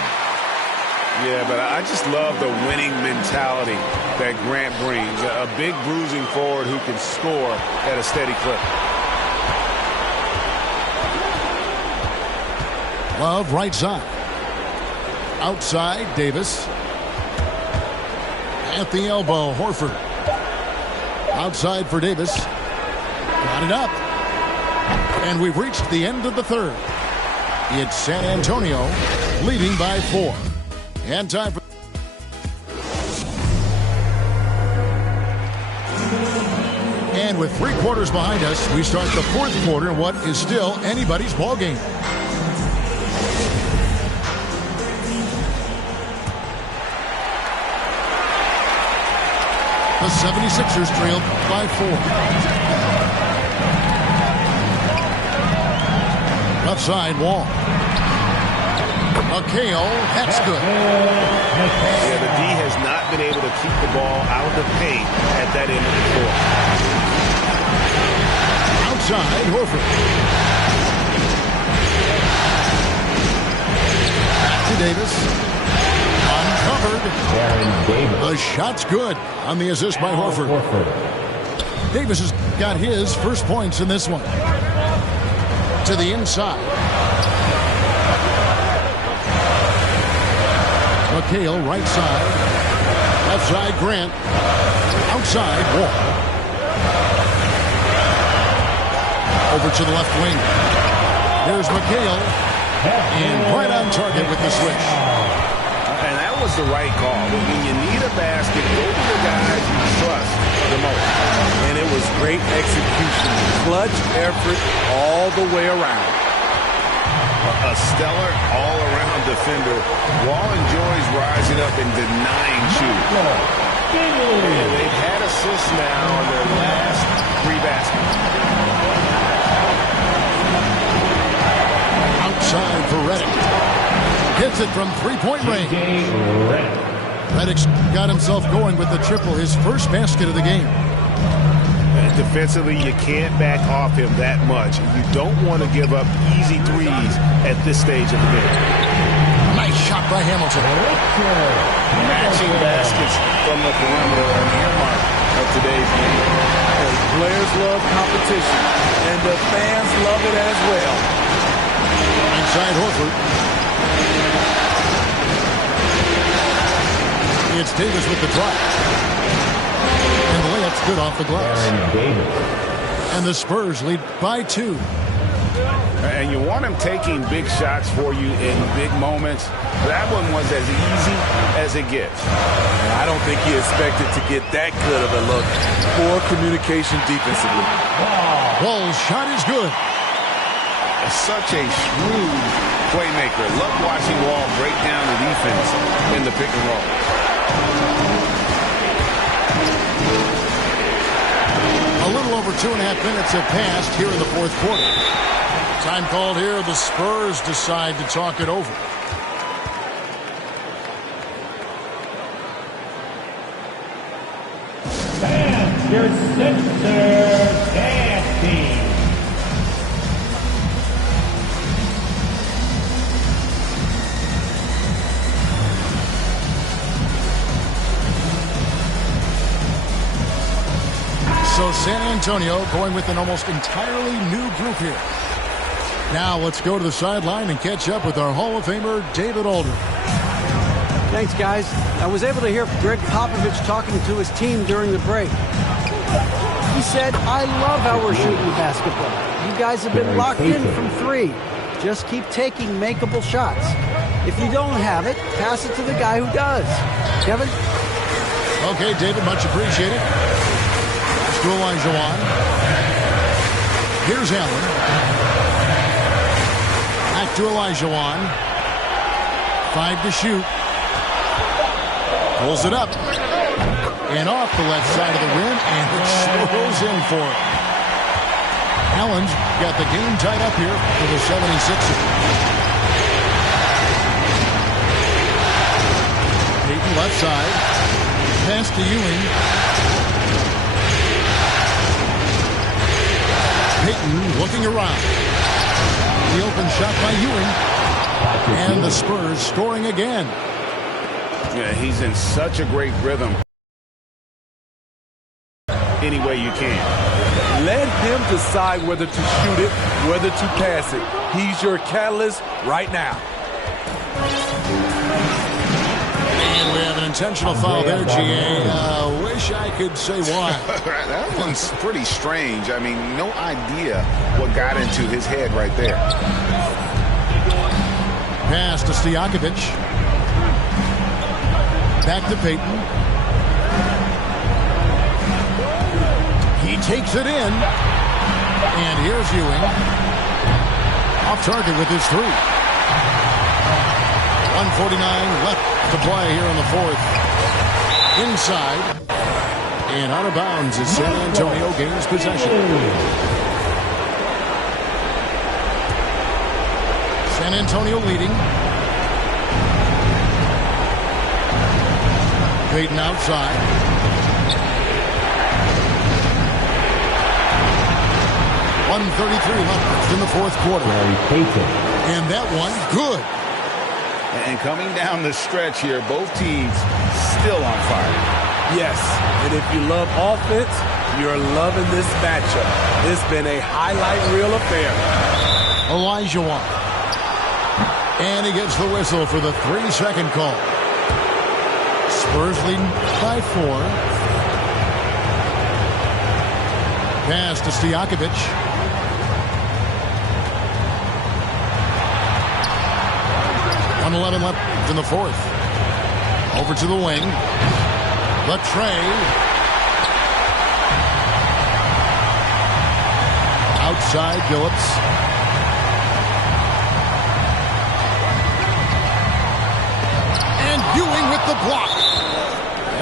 Yeah, but I just love the winning mentality that Grant brings. A big bruising forward who can score at a steady clip. Love right side. Outside, Davis. At the elbow, Horford. Outside for Davis. Got it up. And we've reached the end of the third. It's San Antonio leading by 4. And time for... And with 3 quarters behind us, we start the 4th quarter in what is still anybody's ball game. The 76ers trailed by 4. Left side, Wall. McHale, that's good. Yeah, the D has not been able to keep the ball out of the paint at that end of the court. Outside, Horford. Back to Davis. Uncovered. The shot's good on the assist by Horford. Davis has got his first points in this one. To the inside. McHale, right side. Left side, Grant. Outside, Wall. Over to the left wing. There's McHale. And right on target with the switch. And that was the right call. When you need a basket, go to the guys you trust the most. And it was great execution. Clutch effort all the way around. A stellar all-around defender. Wall enjoys rising up and denying shooters. And they've had assists now on their last 3 baskets. Outside for Redick. Hits it from 3-point range. Redick's got himself going with the triple, his first basket of the game. Defensively, you can't back off him that much. You don't want to give up easy threes at this stage of the game. Nice shot by Hamilton. Matching baskets from the perimeter are an earmark of today's game. Players love competition, and the fans love it as well. Inside Horford. It's Davis with the drop. And the layup's good off the glass. And the Spurs lead by 2. And you want him taking big shots for you in big moments. That one was as easy as it gets. I don't think he expected to get that good of a look. Poor communication defensively. Wall's shot is good. Such a shrewd playmaker. Love watching Wall break down the defense in the pick and roll. A little over 2.5 minutes have passed here in the fourth quarter. Time called here. The Spurs decide to talk it over. Your Sixers dance team. So San Antonio going with an almost entirely new group here. Now let's go to the sideline and catch up with our Hall of Famer, David Aldridge. Thanks, guys. I was able to hear Greg Popovich talking to his team during the break. He said, I love how we're shooting basketball. You guys have been locked in from three. Just keep taking makeable shots. If you don't have it, pass it to the guy who does. Kevin? Okay, David, much appreciated. Let's go Elijah. Here's Allen. Back to Elijah. 5 to shoot. Pulls it up. And off the left side of the rim, and it swirls in for it. Allen's got the game tied up here for the 76ers. Payton left side. Pass to Ewing. Payton looking around. The open shot by Ewing. And the Spurs scoring again. Yeah, he's in such a great rhythm. Any way you can. Let him decide whether to shoot it, whether to pass it. He's your catalyst right now. And we have an intentional foul there, GA. Wish I could say why. That one's pretty strange. I mean, no idea what got into his head right there. Pass to Stojakovic. Back to Payton. He takes it in. And here's Ewing. Off target with his three. 1:49 left to play here in the fourth. Inside. And out of bounds as San Antonio gains possession. San Antonio leading. Payton outside. .133 left in the fourth quarter. And that one, good. And coming down the stretch here, both teams still on fire. Yes, and if you love offense, you're loving this matchup. It's been a highlight reel affair. Elijah. And he gets the whistle for the 3-second call. Spurs leading by 4. Pass to Stojakovic. .11 left in the fourth. Over to the wing. Latrey. Outside Phillips. And Ewing with the block.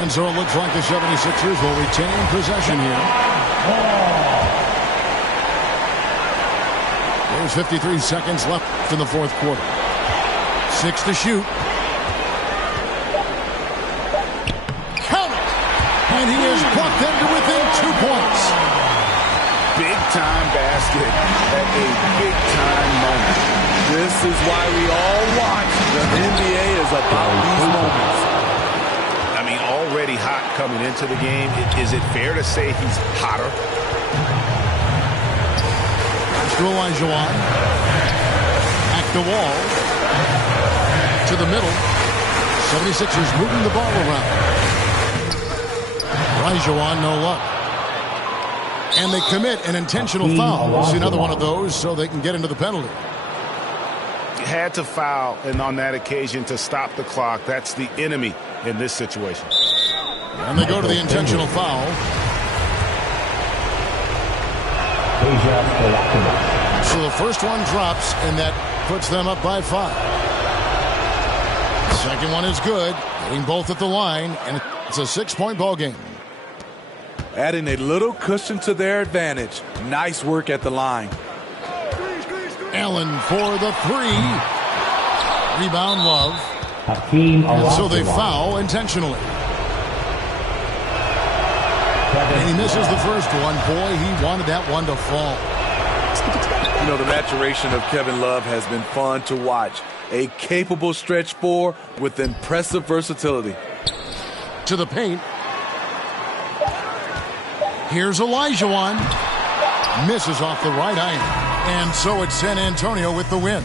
And so it looks like the 76ers will retain possession here. There's 53 seconds left in the fourth quarter. 6 to shoot. Count it! And he has brought them to within 2 points. Big-time basket at a big-time moment. This is why we all watch. The NBA is about these moments. I mean, already hot coming into the game. Is it fair to say he's hotter? To Elijah. Back to Wall. To the middle. 76ers moving the ball around. Elijah, no luck. And they commit an intentional foul. We'll see another one of those so they can get into the penalty. Had to foul, and on that occasion to stop the clock. That's the enemy in this situation. And they go to the intentional foul. So the first one drops, and that puts them up by 5. Second one is good, hitting both at the line, and it's a 6-point ball game. Adding a little cushion to their advantage. Nice work at the line. Allen for the 3. Rebound, Love. And so they foul intentionally. And he misses the first one. Boy, he wanted that one to fall. You know, the maturation of Kevin Love has been fun to watch. A capable stretch 4 with impressive versatility. To the paint. Here's Olajuwon. Misses off the right iron. And so it's San Antonio with the win.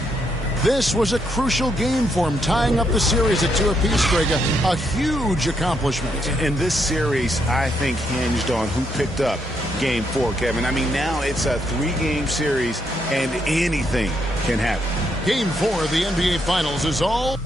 This was a crucial game for him, tying up the series at 2 apiece, Greg. A huge accomplishment. And this series, I think, hinged on who picked up Game 4, Kevin. I mean, now it's a 3-game series, and anything can happen. Game 4 of the NBA Finals is all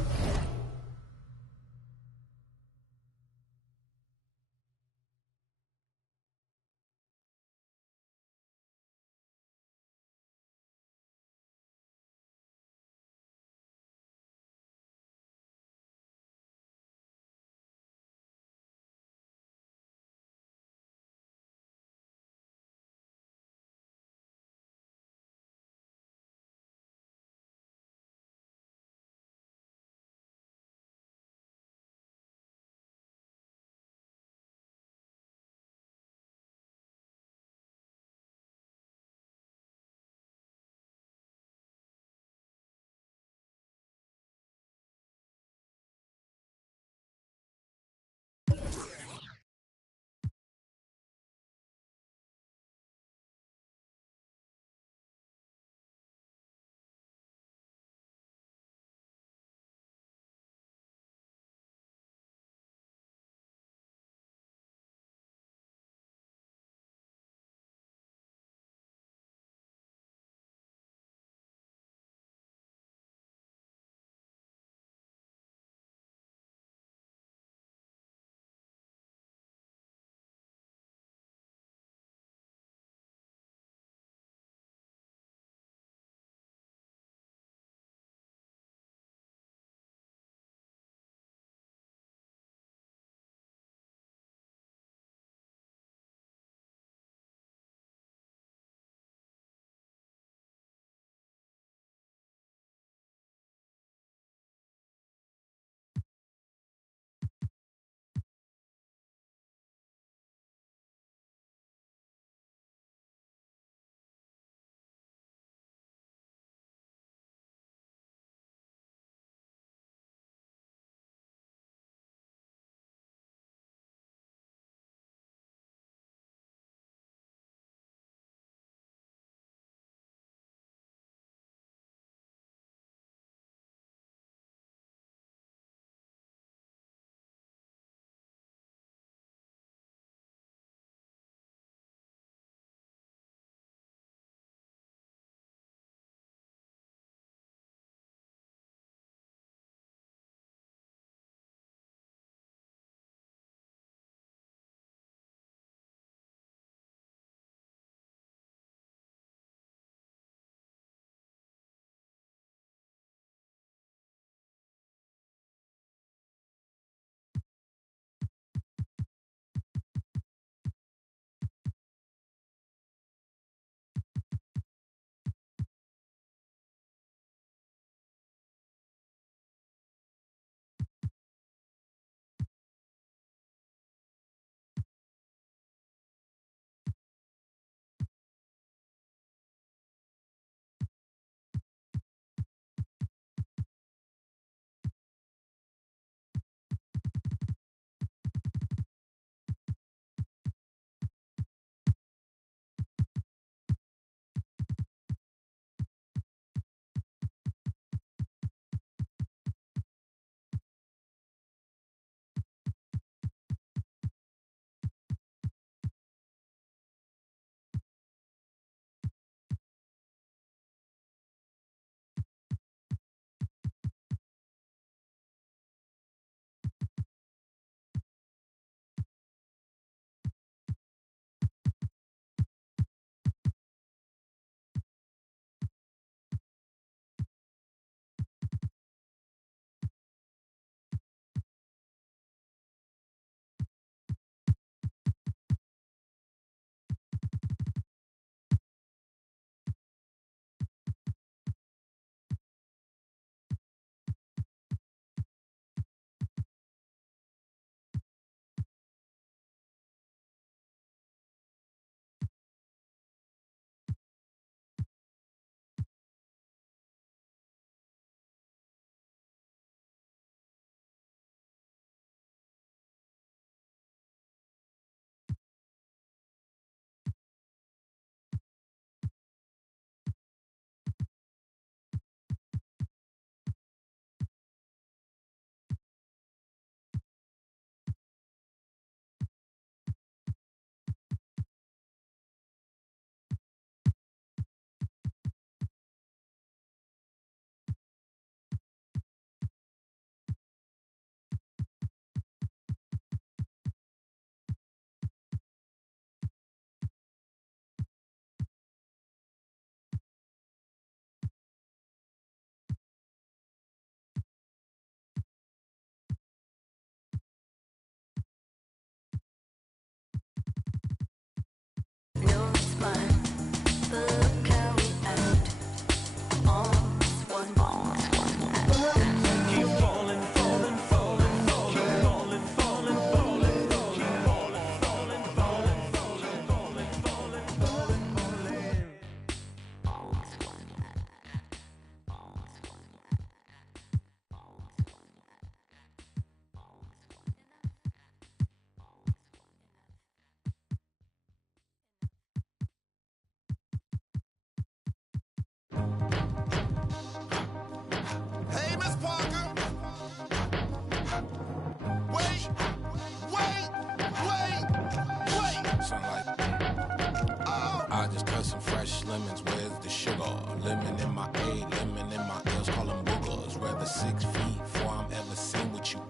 lemons, where's the sugar? Lemon in my A, lemon in my L's, call them boogers. Rather 6 feet before I'm ever seen with you.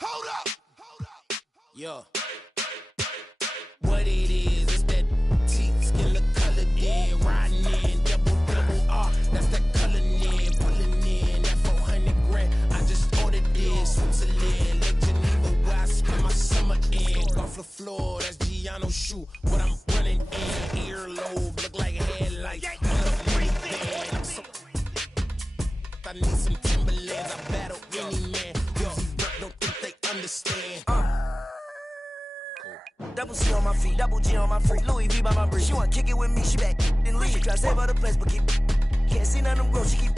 Hold up! Yeah. What it is that teeth, skin look colored in, riding in, double R. That's that coloring in, pulling in, that 400 grand. I just ordered this, Switzerland, Lake Geneva, where I spend my summer in. Off the floor, that's Giano shoe, what I'm running in. Earlobe, look like headlights on a minivan. I'm so I need some Timberlands, I battle any man. Yo, don't think they understand. Double C on my feet, double G on my freak, Louis V by my brief. She wanna kick it with me, she back and leave. She try to save her the place, but can't see none of them grow. She keep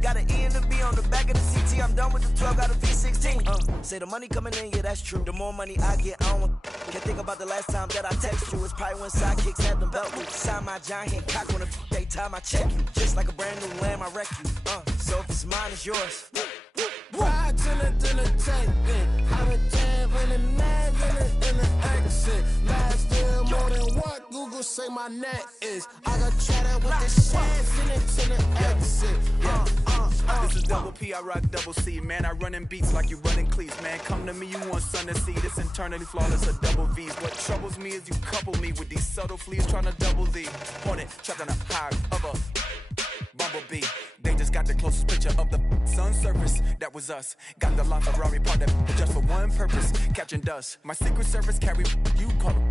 got an E and a B on the back of the CT. I'm done with the 12, got a V16. Say the money coming in, yeah, that's true. The more money I get, I don't want. Can't think about the last time that I text you. It's probably when sidekicks had them belt loops. Sign my giant hand cock on the they time I check you. Just like a brand new lamb, I wreck you. So if it's mine, it's yours. Ride to the tank, I'm a jam in the mag in the exit. Last deal more than what Google say my net is. I got chatter with the shares in it to the exit. This is double P, I rock double C. Man, I run in beats like you running cleats. Man, come to me, you want sun to see. This internally flawless, a double V's. What troubles me is you couple me with these subtle fleas trying to double D. Hornet, trapped on a high of a bumblebee. They just got the closest picture of the sun's surface. That was us. Got the LaFerrari part that just for one purpose, catching dust. My secret service carry you call them.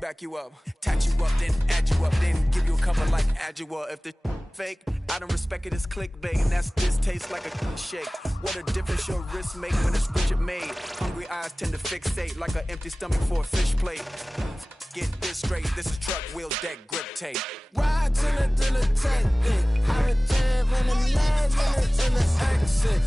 Back you up, tat you up, then add you up, then give you a cover like Adjua. If the fake, I don't respect it as clickbait, and that's this tastes like a shake. What a difference your wrist make when it's Richard made. Hungry eyes tend to fixate like an empty stomach for a fish plate. Get this straight, this is truck wheels, deck grip tape. Ride to the tank, I'm a jam in the mag in the exit.